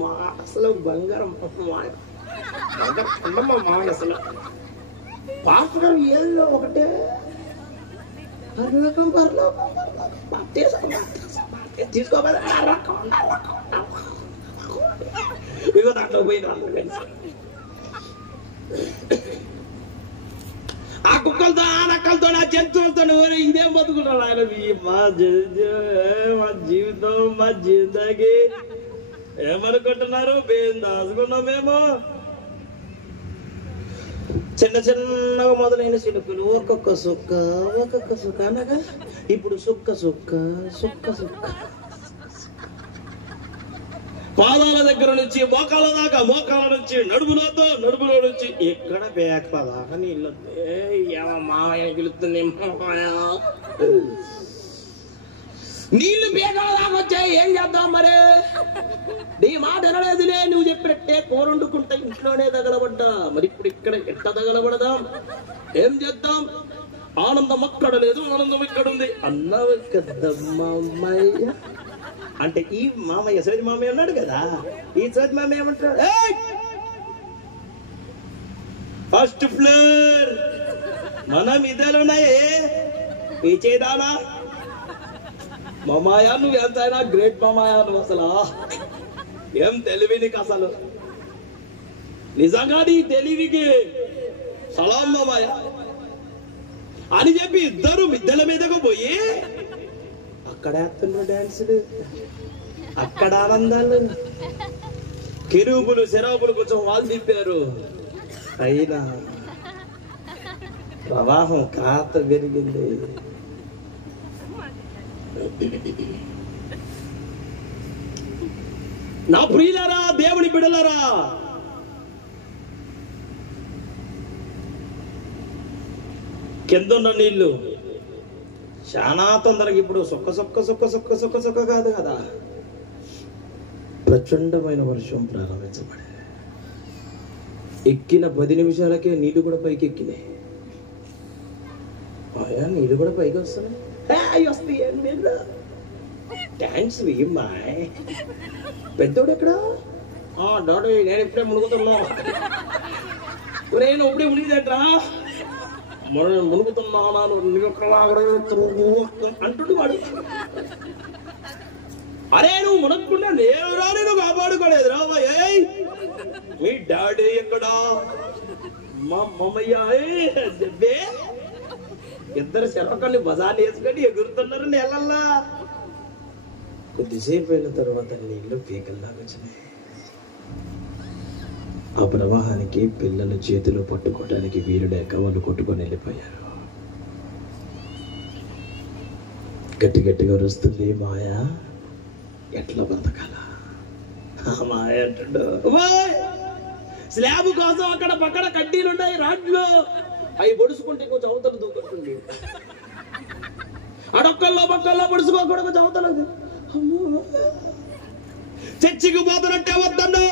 మా అసలు బంగారం మాయ బంగారం ఉండమ్మా మాయ అసలు పాస్టర్ గారు ఏళ్ళలో ఒకటే తీసుకోవాలి ఇగో దాంట్లో పోయిన ఆ కుక్కలతో ఆ నక్కలతో ఆ జంతువులతో ఇదేం బతుకుంటాడు ఆయన మా జీవితం మా జిందగీ ఏమనుకుంటున్నారు దాచుకున్నామేమో చిన్న చిన్నగా మొదలైన చిలుకలు ఒక్కొక్క సుక్క అనగా ఇప్పుడు సుక్క పాదాల దగ్గర నుంచి మోకాల దాకా మోకాల నుంచి నడుములో నుంచి ఇక్కడ బేకల దాకా నీళ్ళు మామయ్య గెలుస్తుంది నీళ్లు బేకల దాకా వచ్చాయి ఏం చేద్దాం మరి నీ మాట వినలేదులే నువ్వు చెప్పినట్టే కూర వండుకుంటా ఇంట్లోనే తగలబడ్డా మరి ఇప్పుడు ఇక్కడ ఎట్ట తగలబడదాం ఏం చేద్దాం ఆనందం అక్కడ లేదు ఆనందం ఇక్కడ ఉంది అన్నావు కదమ్మా అమ్మాయి అంటే ఈ మామయ్య సోది మామయ్య ఉన్నాడు కదా ఈ సోది మామయ్య ఏమంటాడు ఫస్ట్ ఫ్లోర్ మనం ఇదేలున్నాయే ఈ చేదానా మామయ్య నువ్వు ఎంతైనా గ్రేట్ మామయ్య నువ్వు అసలు ఏం తెలివి నీకు అసలు నిజంగా నీ తెలివికి సలాం మామయ్య అని చెప్పి ఇద్దరు మిద్దెల మీదకు పోయి అక్కడ వేస్తున్న డాన్సులు అక్కడ ఆనందాలు కెరూబులు శరాబులు కొంచెం వాళ్ళు తిప్పారు అయినా ప్రవాహం కాత పెరిగింది నా ప్రియులారా దేవుని బిడ్డలారా కిందన్న నీళ్లు చాలా తొందరగా ఇప్పుడు సుక్క కాదు కదా ప్రచండమైన వర్షం ప్రారంభించబడింది ఎక్కిన 10 నిమిషాలకే నీళ్లు కూడా పైకి ఎక్కినాయి నీళ్లు కూడా పైకి వస్తున్నాయి వస్తాయి థ్యాంక్స్ మాయ్ పెద్దోడు ఎక్కడ డాడీ నేను ఇప్పుడే మునుగుతున్నా నేను ఇప్పుడే మునిగిదేట్రా మునుగుతున్నాను అంటుండు వాడు అరే నువ్వు మునగకుండా నేను కాపాడుకోలేదు రా మీ డాడీ ఎక్కడా మా మమ్మయ్య ఇద్దరు శరవకాన్ని బజార్లు వేసుకొని ఎగురుతున్నారు నేలల్లా కొద్దిసేపు అయిన తర్వాత నీళ్లు పీకల్లాగా వచ్చినాయి ఆ ప్రవాహానికి పిల్లలు చేతులు పట్టుకోవడానికి వీలులేక వాళ్ళు కొట్టుకొని వెళ్ళిపోయారు గట్టిగా వస్తుంది మాయా ఎట్లా బ్రతకాలా మాయ అంటాడు స్లాబ్ కోసం అక్కడ పక్కన కడ్డీలు ఉన్నాయి రాడ్లు అవి పొడుచుకుంటే కొంచెం అవతల దూకుంటుంది అడొక్కల్లో పక్కల్లో పొడుచుకోకూడదు కొంచెం అవతలదు చర్చికి పోతున్నట్టే వద్దన్నా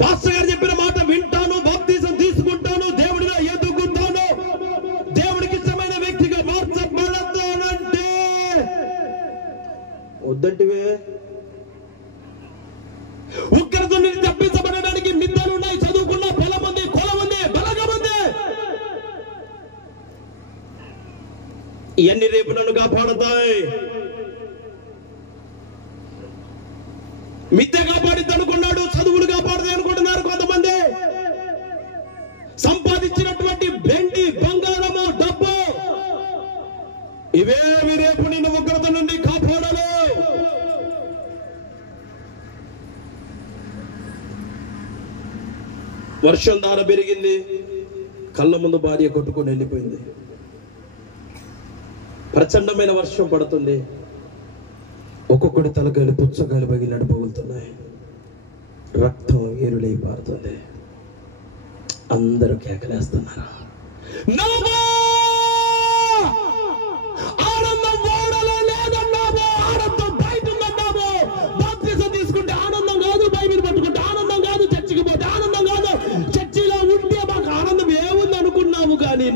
పాస్టర్ గారు చెప్పిన మాట వింటాను బాప్తిజం తీసుకుంటాను దేవుడిగా ఎదుగుతాను దేవుడికి ఇష్టమైన వ్యక్తిగా మార్చబడతానంటే వద్దంటివే ఉగ్రత నుండి తప్పించబడడానికి మిద్దలు ఉన్నాయి చదువుకున్న పొలం ఉంది కులం ఉంది బలగం ఉంది ఇవన్నీ రేపు నన్ను కాపాడుతాయి మిద్దె కాపాడిద్ది అనుకున్నాడు చదువులు కాపాడుతాయి అనుకుంటున్నారు కొంతమంది సంపాదించినటువంటి వెండి బంగారము డబ్బు ఇవేవి రేపు నిన్ను ఉగ్రత నుండి కాపాడలు వర్షం ధార పెరిగింది కళ్ళ ముందు భార్య కొట్టుకొని వెళ్ళిపోయింది ప్రచండమైన వర్షం పడుతుంది ఒక్కొక్కటి తలకాయలు పుచ్చకాయలు పగిలినట్టు పగులుతున్నాయి రక్తం ఏరులై పారుతుంది అందరూ కేకలేస్తున్నారు ఆనందం ఓడలో లేదన్నాము ఆనందం బయట ఉందన్నాము బాప్తిజం తీసుకుంటే ఆనందం కాదు బైబిల్ పట్టుకుంటే ఆనందం కాదు చర్చికి పోతే ఆనందం కాదు చర్చిలో ఉంటే మాకు ఆనందం ఏముంది అనుకున్నాము కానీ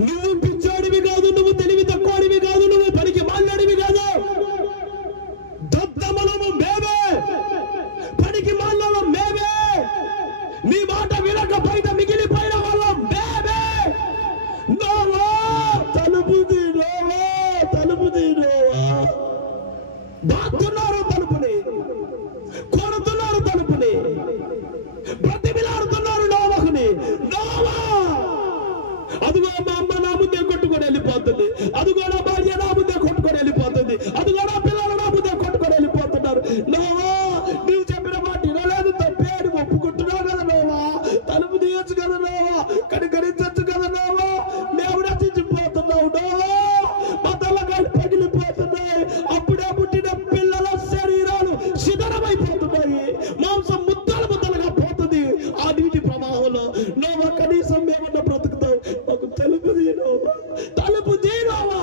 నువ్వు పిచ్చోడివి కాదు నువ్వు తెలివి తక్కువడివి కాదు నువ్వు పనికి మాట్లాడివి కాదు వెళ్ళిపోతుంది. అది కూడా భార్య నా ముందే కొట్టుకొని వెళ్ళిపోతుంది. అది కూడా పిల్లలు నా ముందే కొట్టుకొని వెళ్ళిపోతున్నారు. నోవా, నువ్వు చెప్పిన మాట వినలేదు, తప్పే అని ఒప్పుకుంటున్నావు కదా నోవా. తలుపు తీయచ్చు కదా నోవా, కనికరించచ్చు కదా నోవా. మేము రచించిపోతున్నావు నోవా, మా తల్లగాలి పగిలిపోతున్నాయి. అప్పుడే పుట్టిన పిల్లల శరీరాలు శిథిలమైపోతున్నాయి, మాంసం ముద్దలు ముద్దలుగా పోతుంది ఆ నీటి ప్రవాహంలో. నోవా, కనీసం మేమన్నా బ్రతుకుతావు, మాకు తలుపు తీయనోవా, తలుపు తీయనోవా.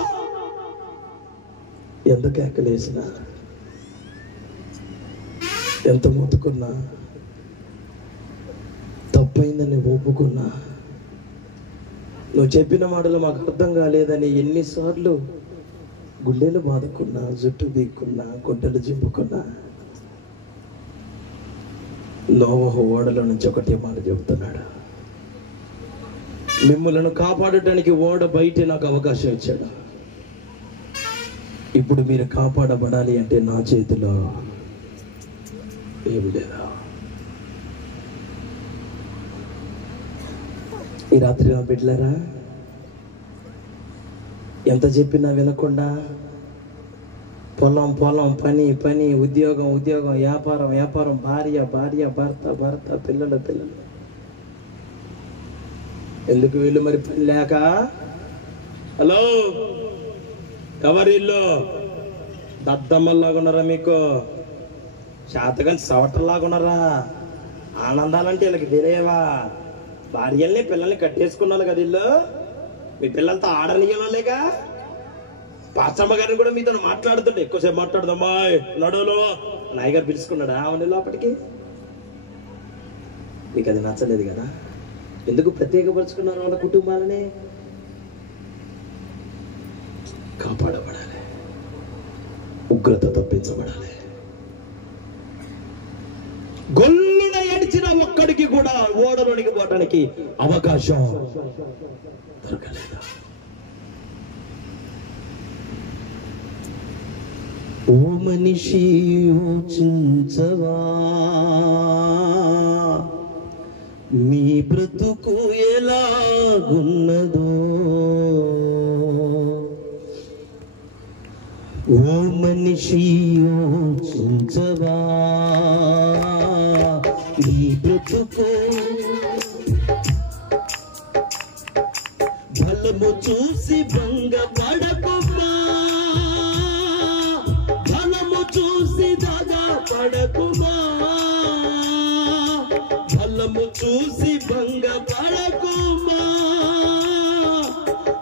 ఎంత కేకలేసినా, ఎంత మొత్తుకున్నా, తప్పైందని ఒప్పుకున్నా, నువ్వు చెప్పిన మాటలు మాకు అర్థం కాలేదని ఎన్నిసార్లు గుండెలు బాదుకున్నా, జుట్టు బీక్కున్నా, గుడ్డలు చింపుకున్నా, నోవహు ఓడలో నుంచి ఒకటే మాట చెబుతున్నాడు, మిమ్మల్ని కాపాడటానికి ఓడ బయటే నాకు అవకాశం ఇచ్చాడు. ఇప్పుడు మీరు కాపాడబడాలి అంటే నా చేతిలో ఏమి లేదా. ఈ రాత్రి నా బిడ్డలారా, ఎంత చెప్పినా వినకుండా పొలం పొలం, పని పని, ఉద్యోగం ఉద్యోగం, వ్యాపారం వ్యాపారం, భార్య భార్య, భర్త భర్త, పిల్లలు పిల్లలు. ఎందుకు వీళ్ళు మరి పని లేక? హలో, ఎవరిల్లు దద్దమ్మల్లాగా ఉన్నారా? మీకు శాతగాని సవటల్లాగా ఉన్నారా? ఆనందాలంటే వీళ్ళకి తెలియవా? భార్యల్ని పిల్లల్ని కట్టేసుకున్నారు కదా ఇల్లు. మీ పిల్లలతో ఆడనియలేగా. పాచమ్మ గారిని కూడా మీతో మాట్లాడుతుంటే ఎక్కువసేపు మాట్లాడుదమ్మా, నడువులో నాయగారు పిలుచుకున్నాడా ఆమె లోపలికి? మీకు అది నచ్చలేదు కదా? ఎందుకు ప్రత్యేకపరుచుకున్నారు వాళ్ళ కుటుంబాలని? కాపాడబడాలి, ఉగ్రత తప్పించబడాలి. గొల్లున ఏడ్చిన ఒక్కడికి కూడా ఓడలోనికి పోవడానికి అవకాశం దొరకలేదు. ఓ మనిషి యోచించవా, మీ బ్రతుకు ఎలాగున్నదో. ఓ మనిషి యోచించవా, మీ బ్రతుకు బలము చూసి భంగపడకుమా, బలము చూసి దగా పడకుమా, బలము చూసి భంగపడకుమా,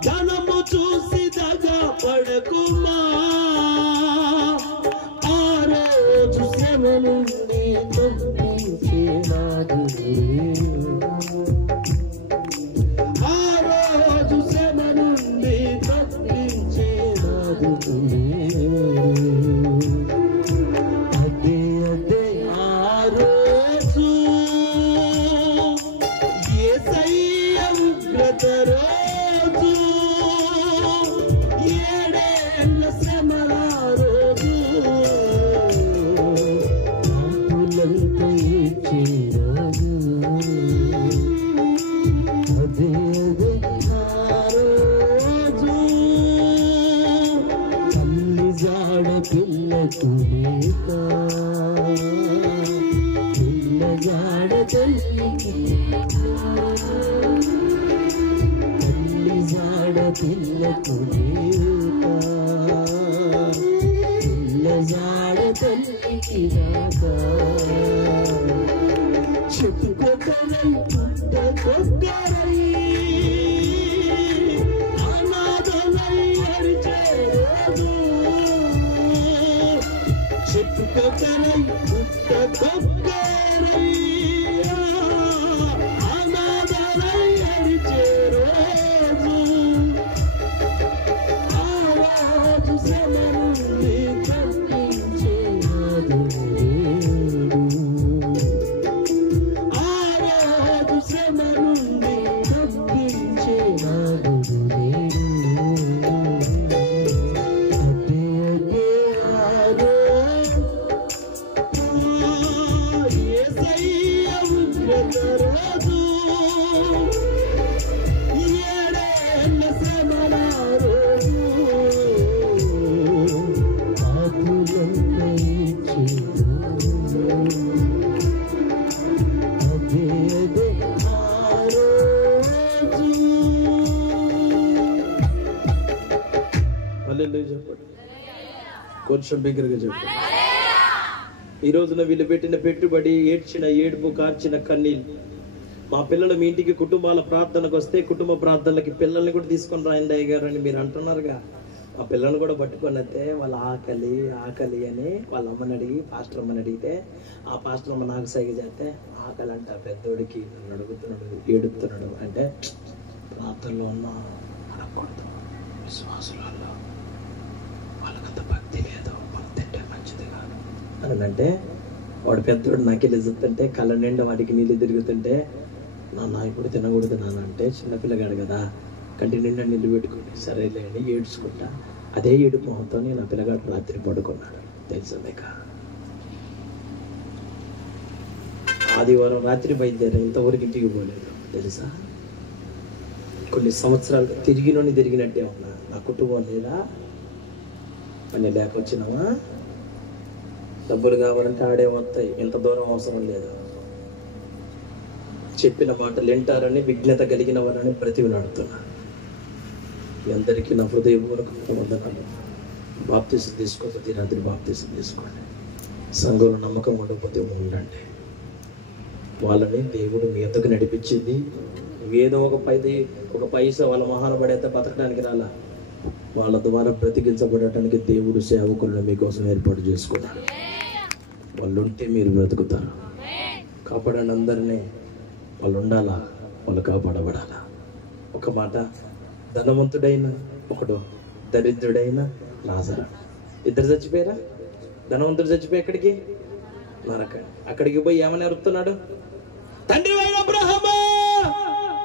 బలము చూసి దగా పడకుమా. ఆ రోజు శ్రమ నుండి తప్పించేనాడు, ఆ రోజు శ్రమ నుండి తప్పించేనాడు. అదే అదే ఆ రోజు యేసయ్య ఉగ్రత రోజు, ఏడేళ్ళ శ్రమల రోజు, పాపులంతా ఇచ్చే రోజు. అదే అదే ఆ రోజు తల్లి జాడ పిల్లకు లేక, పిల్ల జాడ తల్లికి, తల్లి జాడ పిల్లకు లేక, పిల్ల జాడ తల్లికి రాక. చెప్పుకోకరై పుట్టకొక్కరై అనాథలై అరిచే రోజు, చెప్పుకోకరై పుట్టకొక్కరై అనాథలై అరిచే రోజు. ఆ రోజు శ్రమ నుండి తప్పించేనాడు లేడు, ఆ రోజు శ్రమ నుండి తప్పించేనాడు లేడు. అదే అదే ఆ రోజు యేసయ్య ఉగ్రత రోజు, ఏడేళ్ళ కొంచెం బిగ్గరగా చెప్పు. ఈ రోజున వీళ్ళు పెట్టిన పెట్టుబడి, ఏడ్చిన ఏడుపు, కార్చిన కన్నీళ్ళు. మా పిల్లలు మీ ఇంటికి కుటుంబాల ప్రార్థనకు వస్తే కుటుంబ ప్రార్థనలకి పిల్లల్ని కూడా తీసుకొని రాయండి అయ్య గారు అని మీరు అంటున్నారుగా. ఆ పిల్లల్ని కూడా పట్టుకొని వస్తే వాళ్ళ ఆకలి ఆకలి అని వాళ్ళ అమ్మని అడిగి, పాస్టర్ అమ్మని అడిగితే ఆ పాస్టర్ అమ్మ నాకు సైగ చేస్తే ఆకలి అంట పెద్దోడికి నన్ను అడుగుతున్నాడు, ఏడుపుతున్నాడు అంటే ప్రార్థనలో ఉన్న అడగకూడదు. విశ్వాసులలో వాళ్ళకంత భక్తి లేదు, భక్తి అంటే మంచిది కాదు అని అంటే వాడు పెద్దోడు నాకెళ్ళి చూస్తుంటే కళ్ళ నిండా వాడికి నీళ్ళు తిరుగుతుంటే నాన్న ఇప్పుడు తినకూడదు నాన్న అంటే చిన్నపిల్లగాడు కదా కంటి నిండా నీళ్ళు పెట్టుకుని సరేలే అని ఏడ్చుకుంటా. అదే ఏడుపు మొహంతో నా పిల్లగాడు రాత్రి పడుకున్నాడు తెలుసా మీక. ఆదివారం రాత్రి బయలుదేరా, ఇంతవరకు ఇంటికి పోలేదు తెలుసా. కొన్ని సంవత్సరాలు తిరిగినట్టే ఉన్నా. నా కుటుంబం లేదా పని లేక వచ్చినావా, డబ్బులు కావాలంటే ఆడే వస్తాయి, ఇంత దూరం అవసరం లేదు. చెప్పిన మాటలు వింటారని విజ్ఞత కలిగిన వారని బ్రతిమలాడుతున్నా. మీ అందరికీ నా హృదయపూర్వక వందనాలు. బాప్తీసం తీసుకోకపోతే రాత్రి బాప్తీసం తీసుకోండి. సంఘంలో నమ్మకం ఉండకపోతే ఉండండి. వాళ్ళని దేవుడు మీ ఎద్దకు నడిపించింది ఏదో ఒక పైసా వాళ్ళ మహాన పడేస్తే బతకడానికి రాలా, వాళ్ళ ద్వారా బ్రతికించబడటానికి దేవుడు సేవకులను మీకోసం ఏర్పాటు చేసుకున్నాడు. వాళ్ళు ఉంటే మీరు బ్రతుకుతారు. కాపాడండి అందరినీ. వాళ్ళు ఉండాలా, వాళ్ళు కాపాడబడాలా. ఒక మాట, ధనవంతుడైన ఒకడు, దరిద్రుడైన లాజరు, ఇద్దరు చచ్చిపోయారా. ధనవంతుడు చచ్చిపోయి ఎక్కడికి, నరకానికి. అక్కడికి పోయి ఏమని అరుపుతున్నాడు, తండ్రి అబ్రహామా.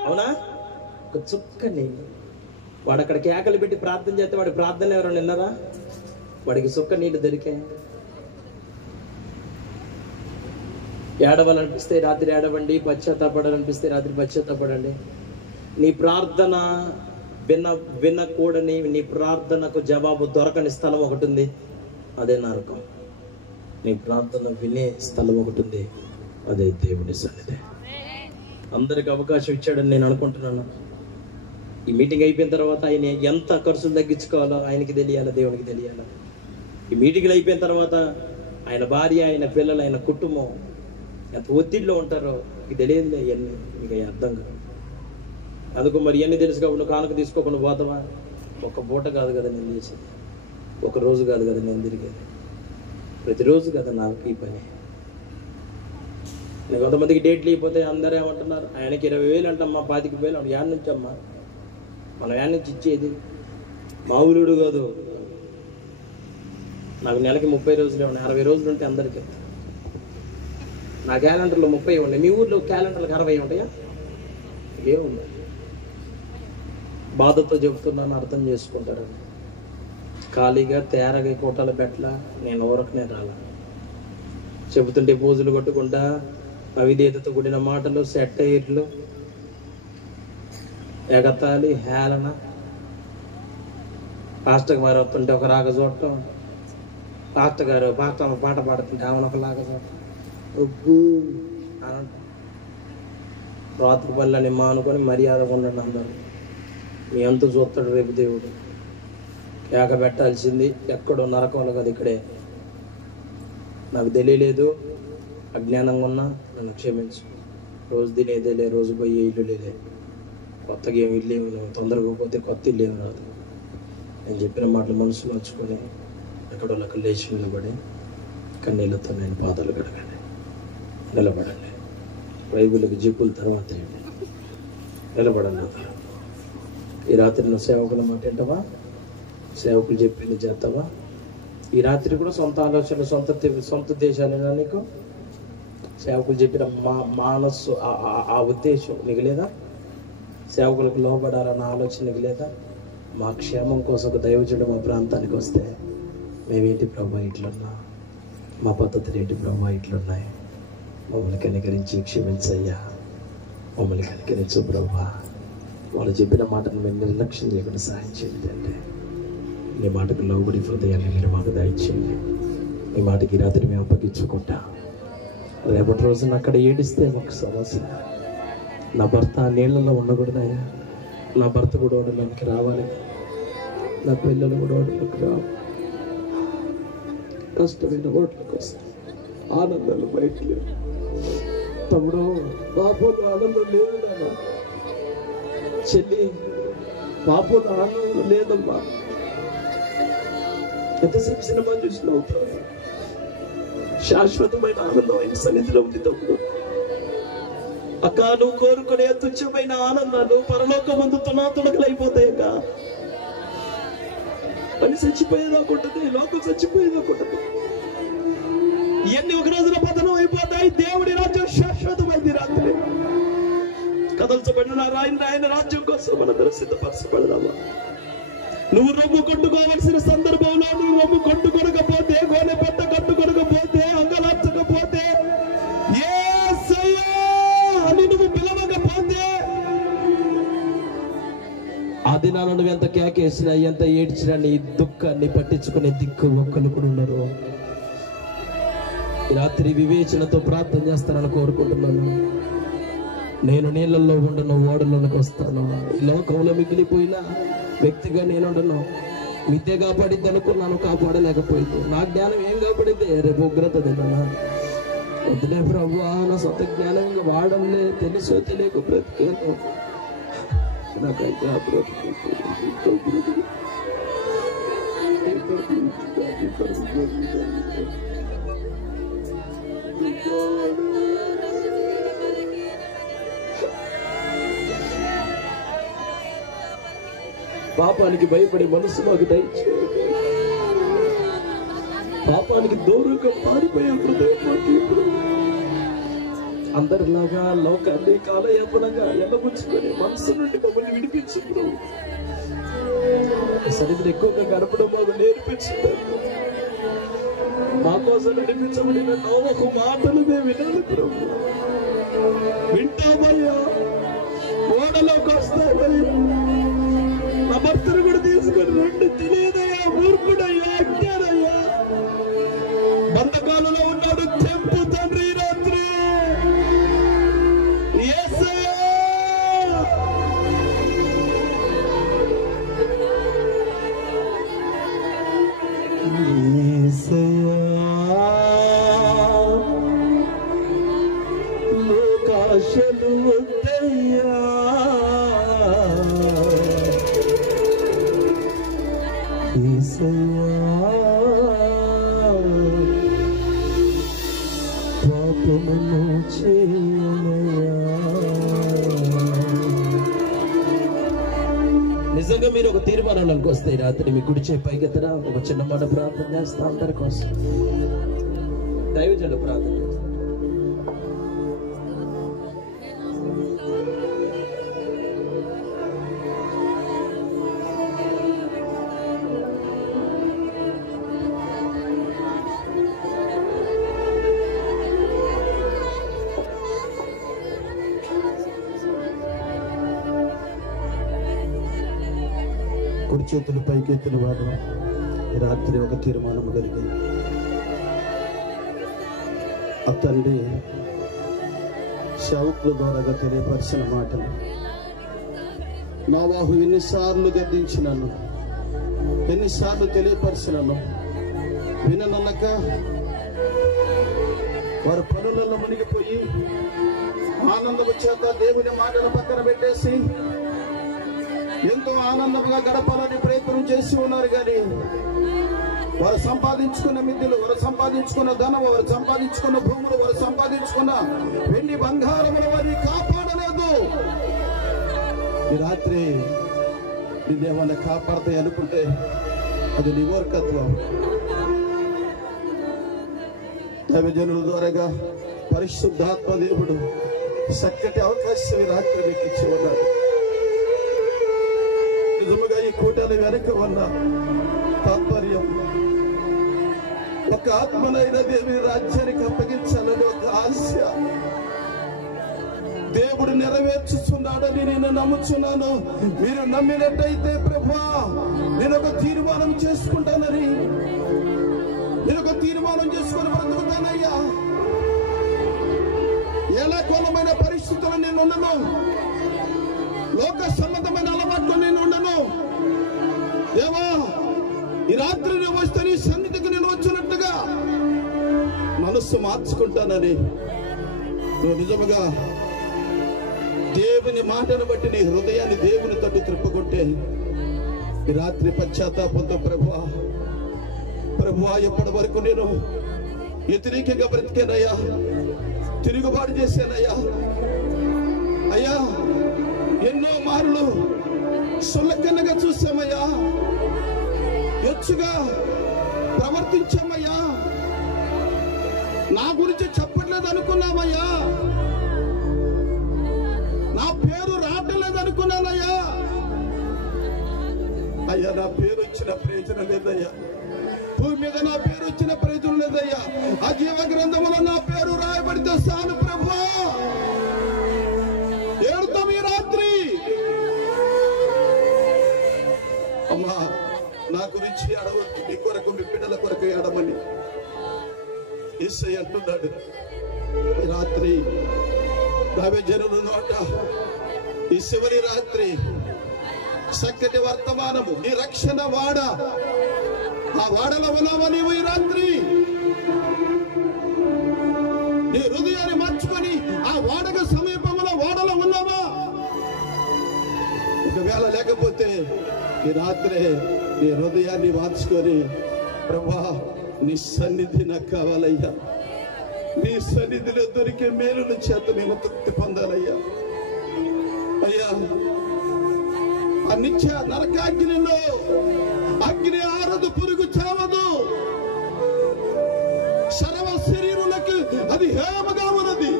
అవునా, ఒక చుక్క నీళ్ళు. వాడు అక్కడ కేకలు పెట్టి ప్రార్థన చేస్తే వాడి ప్రార్థన ఎవరైనా విన్నారా? వాడికి చుక్క నీళ్ళు దొరికాయి. ఏడవాలనిపిస్తే రాత్రి ఏడవండి, పశ్చాత్తాపడాలనిపిస్తే రాత్రి పశ్చాత్తాపడండి. నీ ప్రార్థన వినకూడని, నీ ప్రార్థనకు జవాబు దొరకని స్థలం ఒకటి ఉంది, అదే నరకం. నీ ప్రార్థన వినే స్థలం ఒకటి ఉంది, అదే దేవుని సన్నిధి. అందరికి అవకాశం ఇచ్చాడని నేను అనుకుంటున్నాను. ఈ మీటింగ్ అయిపోయిన తర్వాత ఆయన ఎంత ఖర్చులు తగ్గించుకోవాలో ఆయనకి తెలియాలి, దేవునికి తెలియాలి. ఈ మీటింగ్లు అయిపోయిన తర్వాత ఆయన భార్య, ఆయన పిల్లలు, ఆయన కుటుంబం ఎంత ఒత్తిడిలో ఉంటారో మీకు తెలియదులే. ఇవన్నీ మీకు అర్థం కాదు. అందుకు మరి ఇవన్నీ తెలుసు కాబట్టి నువ్వు కానుక తీసుకోకుండా పోతావా? ఒక పూట కాదు కదా నేను చేసేది, ఒక రోజు కాదు కదా నేను తిరిగేది, ప్రతిరోజు కదా నాకు ఈ పని. నేను కొంతమందికి డేట్లు అయిపోతే అందరూ ఏమంటున్నారు, ఆయనకి 20,000 అంటమ్మా, 25,000 అంటే యాడ్ నుంచి అమ్మా, మనం యాడ్ నుంచి ఇచ్చేది మామూలుడు కాదు. నాకు నెలకి 30 రోజులే ఉన్నాయి, 60 రోజులు ఉంటే అందరికీ. నా క్యాలెండర్లో 30 ఉన్నాయి, మీ ఊర్లో క్యాలెండర్లకు 60 ఉంటాయా? ఏముంది? బాధతో చెబుతున్నాను, అర్థం చేసుకుంటారని. ఖాళీగా తేరగా కోటలు పెట్టలా, నేను ఊరకనే రాలా. చెబుతుంటే పోజులు కొట్టుకుంటా, అవిధేయతతో కూడిన మాటలు, సెట్టైర్లు, ఎగతాళి, హేళన. పాస్టర్ గారు వస్తుంటే ఒక రాగ చూడటం, పాస్టర్ పాట పాడుతుంటే ఆమెను ఒకలాగా చూడటం, ఒగ్గు అని రాత్రి పళ్ళని మానుకొని మర్యాదగా ఉండండి అందరూ. మీ అంత చూస్తాడు రేపు దేవుడు. కేక పెట్టాల్సింది ఎక్కడో నరకంలో కదా, ఇక్కడే. నాకు తెలియలేదు, అజ్ఞానంగా ఉన్నా నన్ను క్షమించు. రోజు తినేదేలే, రోజు పోయే ఇల్లు లేదే, కొత్తగా ఏమి ఇల్లు ఏమి తొందరగా పోతే కొత్త ఇల్లు ఏమి రాదు. నేను చెప్పిన మాటలు మనసులో వచ్చుకొని ఎక్కడో లేచి నిలబడి కన్నీళ్ళతో నేను పాదాలు కడగండి, నిలబడండి. బైబిల్కి జిప్పుల తర్వాత నిలబడండి. ఈ రాత్రి నువ్వు సేవకుల మాట ఏంటవా? సేవకులు చెప్పింది చేస్తావా? ఈ రాత్రి కూడా సొంత ఆలోచనలు, సొంత దేశాలైనా నీకు సేవకులు చెప్పిన మనస్సు, ఆ ఉద్దేశం నీకు లేదా? సేవకులకు లోబడాలన్న ఆలోచన నీకు లేదా? మా క్షేమం కోసం ఒక దైవజనుడు మా ప్రాంతానికి వస్తే మేమేంటి ప్రభా ఇట్లున్నా, మా పద్ధతులు ఏంటి ప్రభా ఇట్లున్నాయి, మమ్మల్ని కనికరించి క్షమించయ్యా, మమ్మల్ని కనికరించు ప్రభా. వాళ్ళు చెప్పిన మాటను మేము నిర్లక్ష్యం చేయకుండా సహాయం చేయండి అంటే నీ మాటకు లోబడి హృదయాన్ని మీరు మాకు దయచేయండి. నీ మాటకి రాత్రి మేము అప్పగించుకుంటా. రేపటి రోజున అక్కడ ఏడిస్తే ఒక సమస్య. నా భర్త నీళ్ళలో ఉండకూడదయ్యా, నా భర్త కూడా ఓడలోనికి రావాలి, నా పిల్లలు కూడా ఓడలోకి రావాలి. కష్టమైన ఓట్లకు వస్తాయి, ఆనందాలు బయట లేవు. తమ్ముడు పాపంలో ఆనందం లేదు నాన్న, చెల్లి పాపంలో ఆనందం లేదమ్మా. ఎంతసేపు సినిమా చూసినా అవుతాను, శాశ్వతమైన ఆనందం ఆయన సన్నిధిలో ఉంది తమ్ముడు. అక్క నువ్వు కోరుకునే తుచ్చమైన ఆనందాలు పరలోక ముందు తునాతునకలైపోతాయక్క. పని చచ్చిపోయేదాకుంటుంది, లోకం చచ్చిపోయేదాకుంటుంది. ఇవన్నీ ఒక రోజున పతనం అయిపోతాయి. దేవుడి రాజ్యం శాశ్వతమైంది. రాత్రి కదల్చబడిన ఆయన రాజ్యం కోసం మనందరూ సిద్ధపరచబడదామా? నువ్వు రొమ్ము కొట్టుకోవాల్సిన సందర్భంలో నువ్వు రొమ్ము కొట్టుకొనకపోతే, గోనె పెట్ట కట్టుకొనకపోతే, అంగలార్చకపోతే, యేసయ్యా అని నువ్వు పిలవకపోతే, ఆ దినాన నువ్వు ఎంత కేకేసినా ఎంత ఏడ్చినా నీ దుఃఖాన్ని పట్టించుకునే దిక్కు ఒక్కరు కూడా ఉన్నారు. ఈ రాత్రి వివేచనతో ప్రార్థన చేస్తానని కోరుకుంటున్నాను. నేను నీళ్ళల్లో ఉండను, ఓడలోనికి వస్తాను. ఈ లోకంలో మిగిలిపోయిన వ్యక్తిగా నేను ఉండను. మిద్దె కాపాడిద్ది అనుకున్నాను, కాపాడలేకపోయింది. నా జ్ఞానం ఏం కాపాడిద్ది? రేపు ఉగ్రత తిన్నా వద్దులే ప్రభువా, నా సొంత జ్ఞానం ఇంకా వాడంలే, తెలుసో తెలియక బ్రతికాను. నాకైతే ఆ బ్రతుకు పాపానికి భయపడే మనసు మాకు దయచేయండి. పాపానికి దూరంగా పారిపోయే హృదయం మాకు ఇప్పుడు. అందరిలాగా లోకాన్ని కాలయాపనగా ఎల్లబుచ్చుకొని మనసు నుండి మమ్మల్ని విడిపించు. సరిగ్గా ఎక్కువగా గడపడం మాకు నేర్పించారు. మా కోసం నడిపించబడిన నోవహు మాటలు మేము వినాలి ప్రభు. వింటామయ్యా, ఓడలోకి వస్తామయ్యా, నా భర్తను కూడా తీసుకొని రెండు తెలియదయ్యా, మూర్ఖుడయ్యా, అజ్ఞానయ్యా, బంధకాలలో ఉన్నాడు, తెంపు తండ్రి రాత్రి. యేసయ్యా లోకాశలు వద్దయ్యా, పాపమును చేయనయ్యా. నిజంగా మీరు ఒక తీర్మానానికి వస్తే రాత్రి మీ కుడి చేయి పైకెత్తరా, ఒక చిన్న మాట ప్రార్థన చేస్తా అందరి కోసం. దైవజనులు ప్రార్థన చేస్తా. కుడి చేతులు పైకెత్తిన వారు రాత్రి ఒక తీర్మానం కలిగి, ఆ తండ్రి సేవకుల ద్వారా తెలియపరిచిన మాటలు నోవహు ఎన్నిసార్లు గద్దించినాను, ఎన్నిసార్లు తెలియపరిచినాను, విననక వారు పనులలో మునిగిపోయి ఆనందం చేత దేవుని మాటను పక్కన పెట్టేసి ఎంతో ఆనందంగా గడపాలని ప్రయత్నం చేసి ఉన్నారు. కానీ వారు సంపాదించుకున్న మిద్దెలు, వారు సంపాదించుకున్న ధనం, వారు సంపాదించుకున్న భూములు, వారు సంపాదించుకున్న వెండి బంగారములు వారిని కాపాడలేదు. ఈ రాత్రి నిన్నేమన్నా కాపాడతాయి అనుకుంటే అది నీ మూర్ఖత్వం. దైవజనుల ద్వారాగా పరిశుద్ధాత్మ దేవుడు చక్కటి అవకాశం ఈ రాత్రి మీకు ఇచ్చి ఉన్నాడు. నిజముగా ఈ కూటమి వెనక ఉన్న తాత్పర్యం ఒక ఆత్మనైన దేవుని రాజ్యానికి అప్పగించాలని ఒక ఆశ దేవుడు నెరవేర్చుతున్నాడని నేను నమ్ముచున్నాను. మీరు నమ్మినట్టయితే ప్రభువా, నేను ఒక తీర్మానం చేసుకుంటానని, నేను ఒక తీర్మానం చేసుకుని బ్రతుకుతానయ్యా. ఎలా కొలమైన పరిస్థితులు నేను ఉండను, లోక సంబంధమైన అలవాట్లు నేను ఉండను. దేవా, ఈ రాత్రి నువ్వు వస్తే నీ సన్నిధికి నేను వచ్చినట్టుగా మార్చుకుంటానని నువ్వు నిజముగా దేవుని మాటను బట్టి నీ హృదయాన్ని దేవుని తట్టు త్రిప్పుకుంటే ఈ రాత్రి పశ్చాత్తాపంతో ప్రభువా ఎప్పటి వరకు నేను వ్యతిరేకంగా బ్రతికానయ్యా, తిరుగుబాటు చేశానయ్యా అయ్యా, ఎన్నో మారులు సులకనగా చూసామయ్యా, ఎచ్చుగా ప్రవర్తించామయ్యా, నా గురించి చెప్పట్లేదు అనుకున్నామయ్యా, నా పేరు రావట్లేదు అనుకున్నానయ్యా. అయ్యా, నా పేరు వచ్చిన ప్రయోజనం లేదయ్యా, భూమి మీద నా పేరు వచ్చిన ప్రయోజనం లేదయ్యా. ఆ జీవ గ్రంథంలో నా పేరు రాయబడితే చాలు ప్రభువా. ఏడుతాం ఈ రాత్రి. అమ్మా, నా గురించి ఏడవద్దు, మీ కొరకు మీ బిడ్డల కొరకు ఏడమని యేసయ్య అంటున్నాడు. ఈ రాత్రి దైవజనుల నోట ఈ చివరి రాత్రి చక్కటి వర్తమానము, నీ రక్షణ వాడ, ఆ వాడలో ఉన్నావా నీవు? ఈ రాత్రి నీ హృదయాన్ని మార్చుకొని ఆ వాడక సమీపంలో వాడలో ఉన్నావా? ఒకవేళ లేకపోతే ఈ రాత్రి నీ హృదయాన్ని మార్చుకొని ప్రభువా నీ సన్నిధి నాకు కావాలయ్యా, నీ సన్నిధిలో దొరికే మేలుల చేత మేము తృప్తి పొందాలయ్యా. అయ్యా, ఆ నిత్య నరకాగ్నిలో అగ్ని ఆరదు, పురుగు చావదు, సర్వ శరీరులకు అది హేమగా ఉన్నది.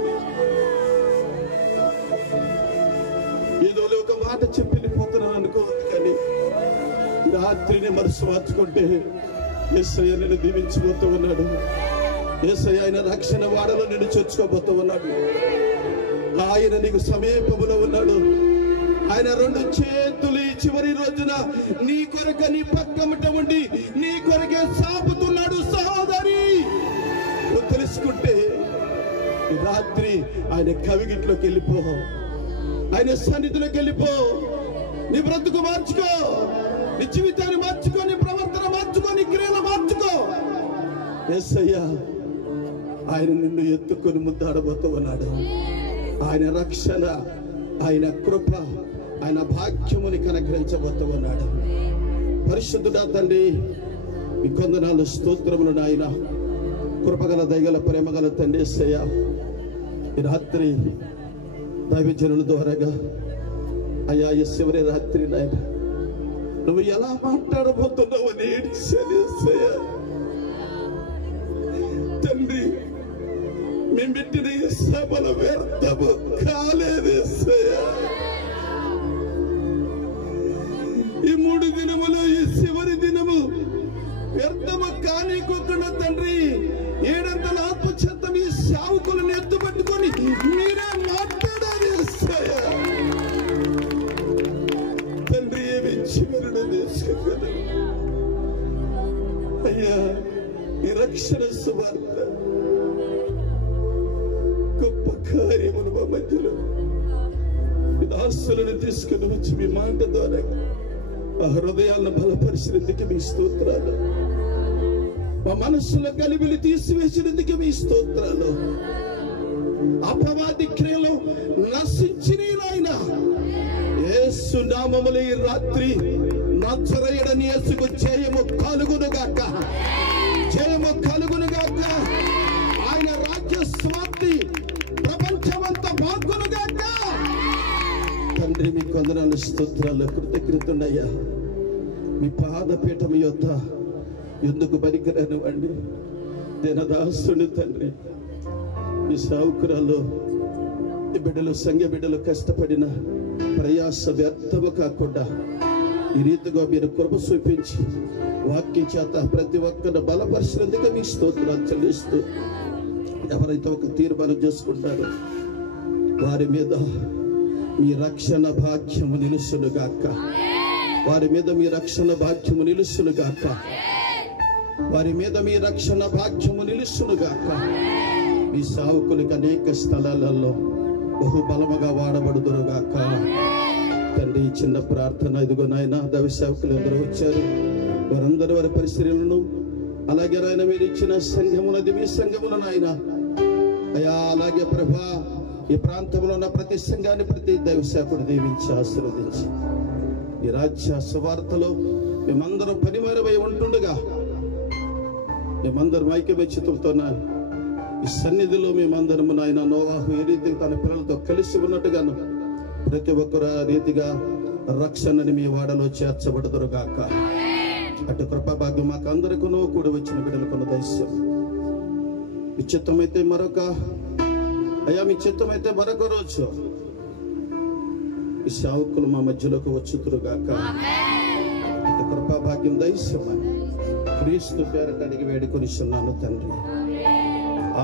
ఏదో ఒక మాట చెప్పి వెళ్ళిపోతున్నాను అనుకోవద్దు, కానీ రాత్రిని మనసు మార్చుకుంటే యేసయ్య నిన్ను దీవించబోతూ ఉన్నాడు. యేసయ్య ఆయన రక్షణ వాడలో నిన్ను చొచ్చుకోబోతూ ఉన్నాడు. ఆయన నీకు సమీపములో ఉన్నాడు. ఆయన రెండు చేతులు ఈ చివరి రోజున నీ కొరక నీ పక్కమట ఉండి నీ కొరకే సాపుతున్నాడు. సహోదరి, నువ్వు తెలుసుకుంటే ఈ రాత్రి ఆయన కవిగిట్లోకి వెళ్ళిపో, ఆయన సన్నిధిలోకి వెళ్ళిపో. నీ బ్రతుకు మార్చుకో, నీ జీవితాన్ని మార్చుకో, నీ ప్రవర్తన మార్చుకో, నీ క్రియలు మార్చుకో. యేసయ్య ఆయన నిన్ను ఎత్తుకొని ముద్దాడబోతూ ఉన్నాడు. ఆయన రక్షణ, ఆయన కృప, ఆయన భాగ్యముని కనగ్రహించబోతూ ఉన్నాడు. పరిశుద్ధుడా తండ్రి, మీ కొందనాలు స్తోత్రములు నాయన. కృపగల దయగల ప్రేమగల తండ్రి యేసయ్య, ఈ రాత్రి దైవజనుల ద్వారాగా అయ్యా ఈ చివరి రాత్రి నాయన నువ్వు ఎలా మాట్లాడబోతున్నావు అని ఏడ్చాను యేసయ్య. తండ్రి, మేము పెట్టిన ఈ సభలు వ్యర్థము కాలేదు యేసయ్య. ఈ 3 దినములు, ఈ చివరి దినము వ్యర్థము కానీకోకుండా తండ్రి, 700 ఆత్మచేతం ఈ సేవకులను ఎత్తుపట్టుకొని మీరే మాట్లాడాలి యేసయ్య. తండ్రి, ఏమి చివరిని తీసుకున్నాను అయ్యా. ఈ రక్షణ సువార్త గొప్ప కార్యములు మా మధ్యలో దాసులను తీసుకుని వచ్చి మీ మాట ద్వారా ఆ హృదయాలను బలపరిచినందుకు మీ స్తోత్రాలు, మా మనస్సులో కలిబిలి తీసివేసినందుకు మీ స్తోత్రాలు. అపవాది క్రియలు నశించినాయన యేసు నామములో ఈ రాత్రి నజరేయుడైన యేసుకు జయము కలుగునుగాక, జయము కలుగునుగాక. ఆయన రాజ్య స్వార్థి ప్రపంచమంతా బాగునుగాక. తండ్రి, మీ కొందనాలు స్తోత్రాలు కృతజ్ఞతయ్యా. మీ పాదపీఠం యొద్ద ఎందుకు పనికిరానివ్వండి దినదాసుని తండ్రి, మీ సావుకురాలు ఈ బిడ్డలు, సంఘ బిడ్డలు కష్టపడిన ప్రయాస వ్యర్థము కాకుండా ఈ రీతిగా మీరు కృప చూపించి వాక్యం చేత ప్రతి ఒక్కరు బలపరిచినందుకు మీ స్తోత్రాలు చెల్లిస్తూ, ఎవరైతే ఒక తీర్మానం చేసుకుంటారో వారి మీద మీ రక్షణ భాగ్యము నిలుసునుగాక, వారి మీద మీ రక్షణ భాగ్యము నిలుసునుగాక, వారి మీద మీ రక్షణ భాగ్యము నిలుసునుగాక. మీ సావుకులకు అనేక స్థలాలలో బహుబలముగా వాడబడుదురుగాక. తండ్రి, చిన్న ప్రార్థన ఇదిగో నాయన, దైవ సేవకులు అందరూ వచ్చారు, వారందరూ వారి పరిస్థితులను అలాగే నాయన మీరు ఇచ్చిన సంఘములది మీ సంఘములను ఆయన అయ్యా అలాగే ప్రభా ఈ ప్రాంతంలో ఉన్న ప్రతి సంఘాన్ని ప్రతి దైవ సేవకుడు దీవించి ఆశీర్వదించి ఈ రాజ్య సువార్తలో మేమందరం పనిమారమై ఉంటుండగా మేమందరం ఐక్యమత్యంతో ఈ సన్నిధిలో మేమందరము నాయన నోవాహు ఏ రీతిగా తన పిల్లలతో కలిసి ఉన్నట్టుగాను ప్రతి ఒక్కరు ఆ రీతిగా రక్షణని మీ వాడలో చేర్చబడదురుగాక. అటు కృపాభాగ్యం మాకు అందరికీ కూడి వచ్చిన బిడ్డలకున్న దైశ్యం మీ చిత్తమైతే మీ చిత్తమైతే మరొక రోజు ఈ సేవకులు మా మధ్యలోకి వచ్చుతురుగాక. అటు కృపాభాగ్యం దైశ్యమని క్రీస్తు పేరట అడిగి వేడుకొనిస్తున్నాను తండ్రి.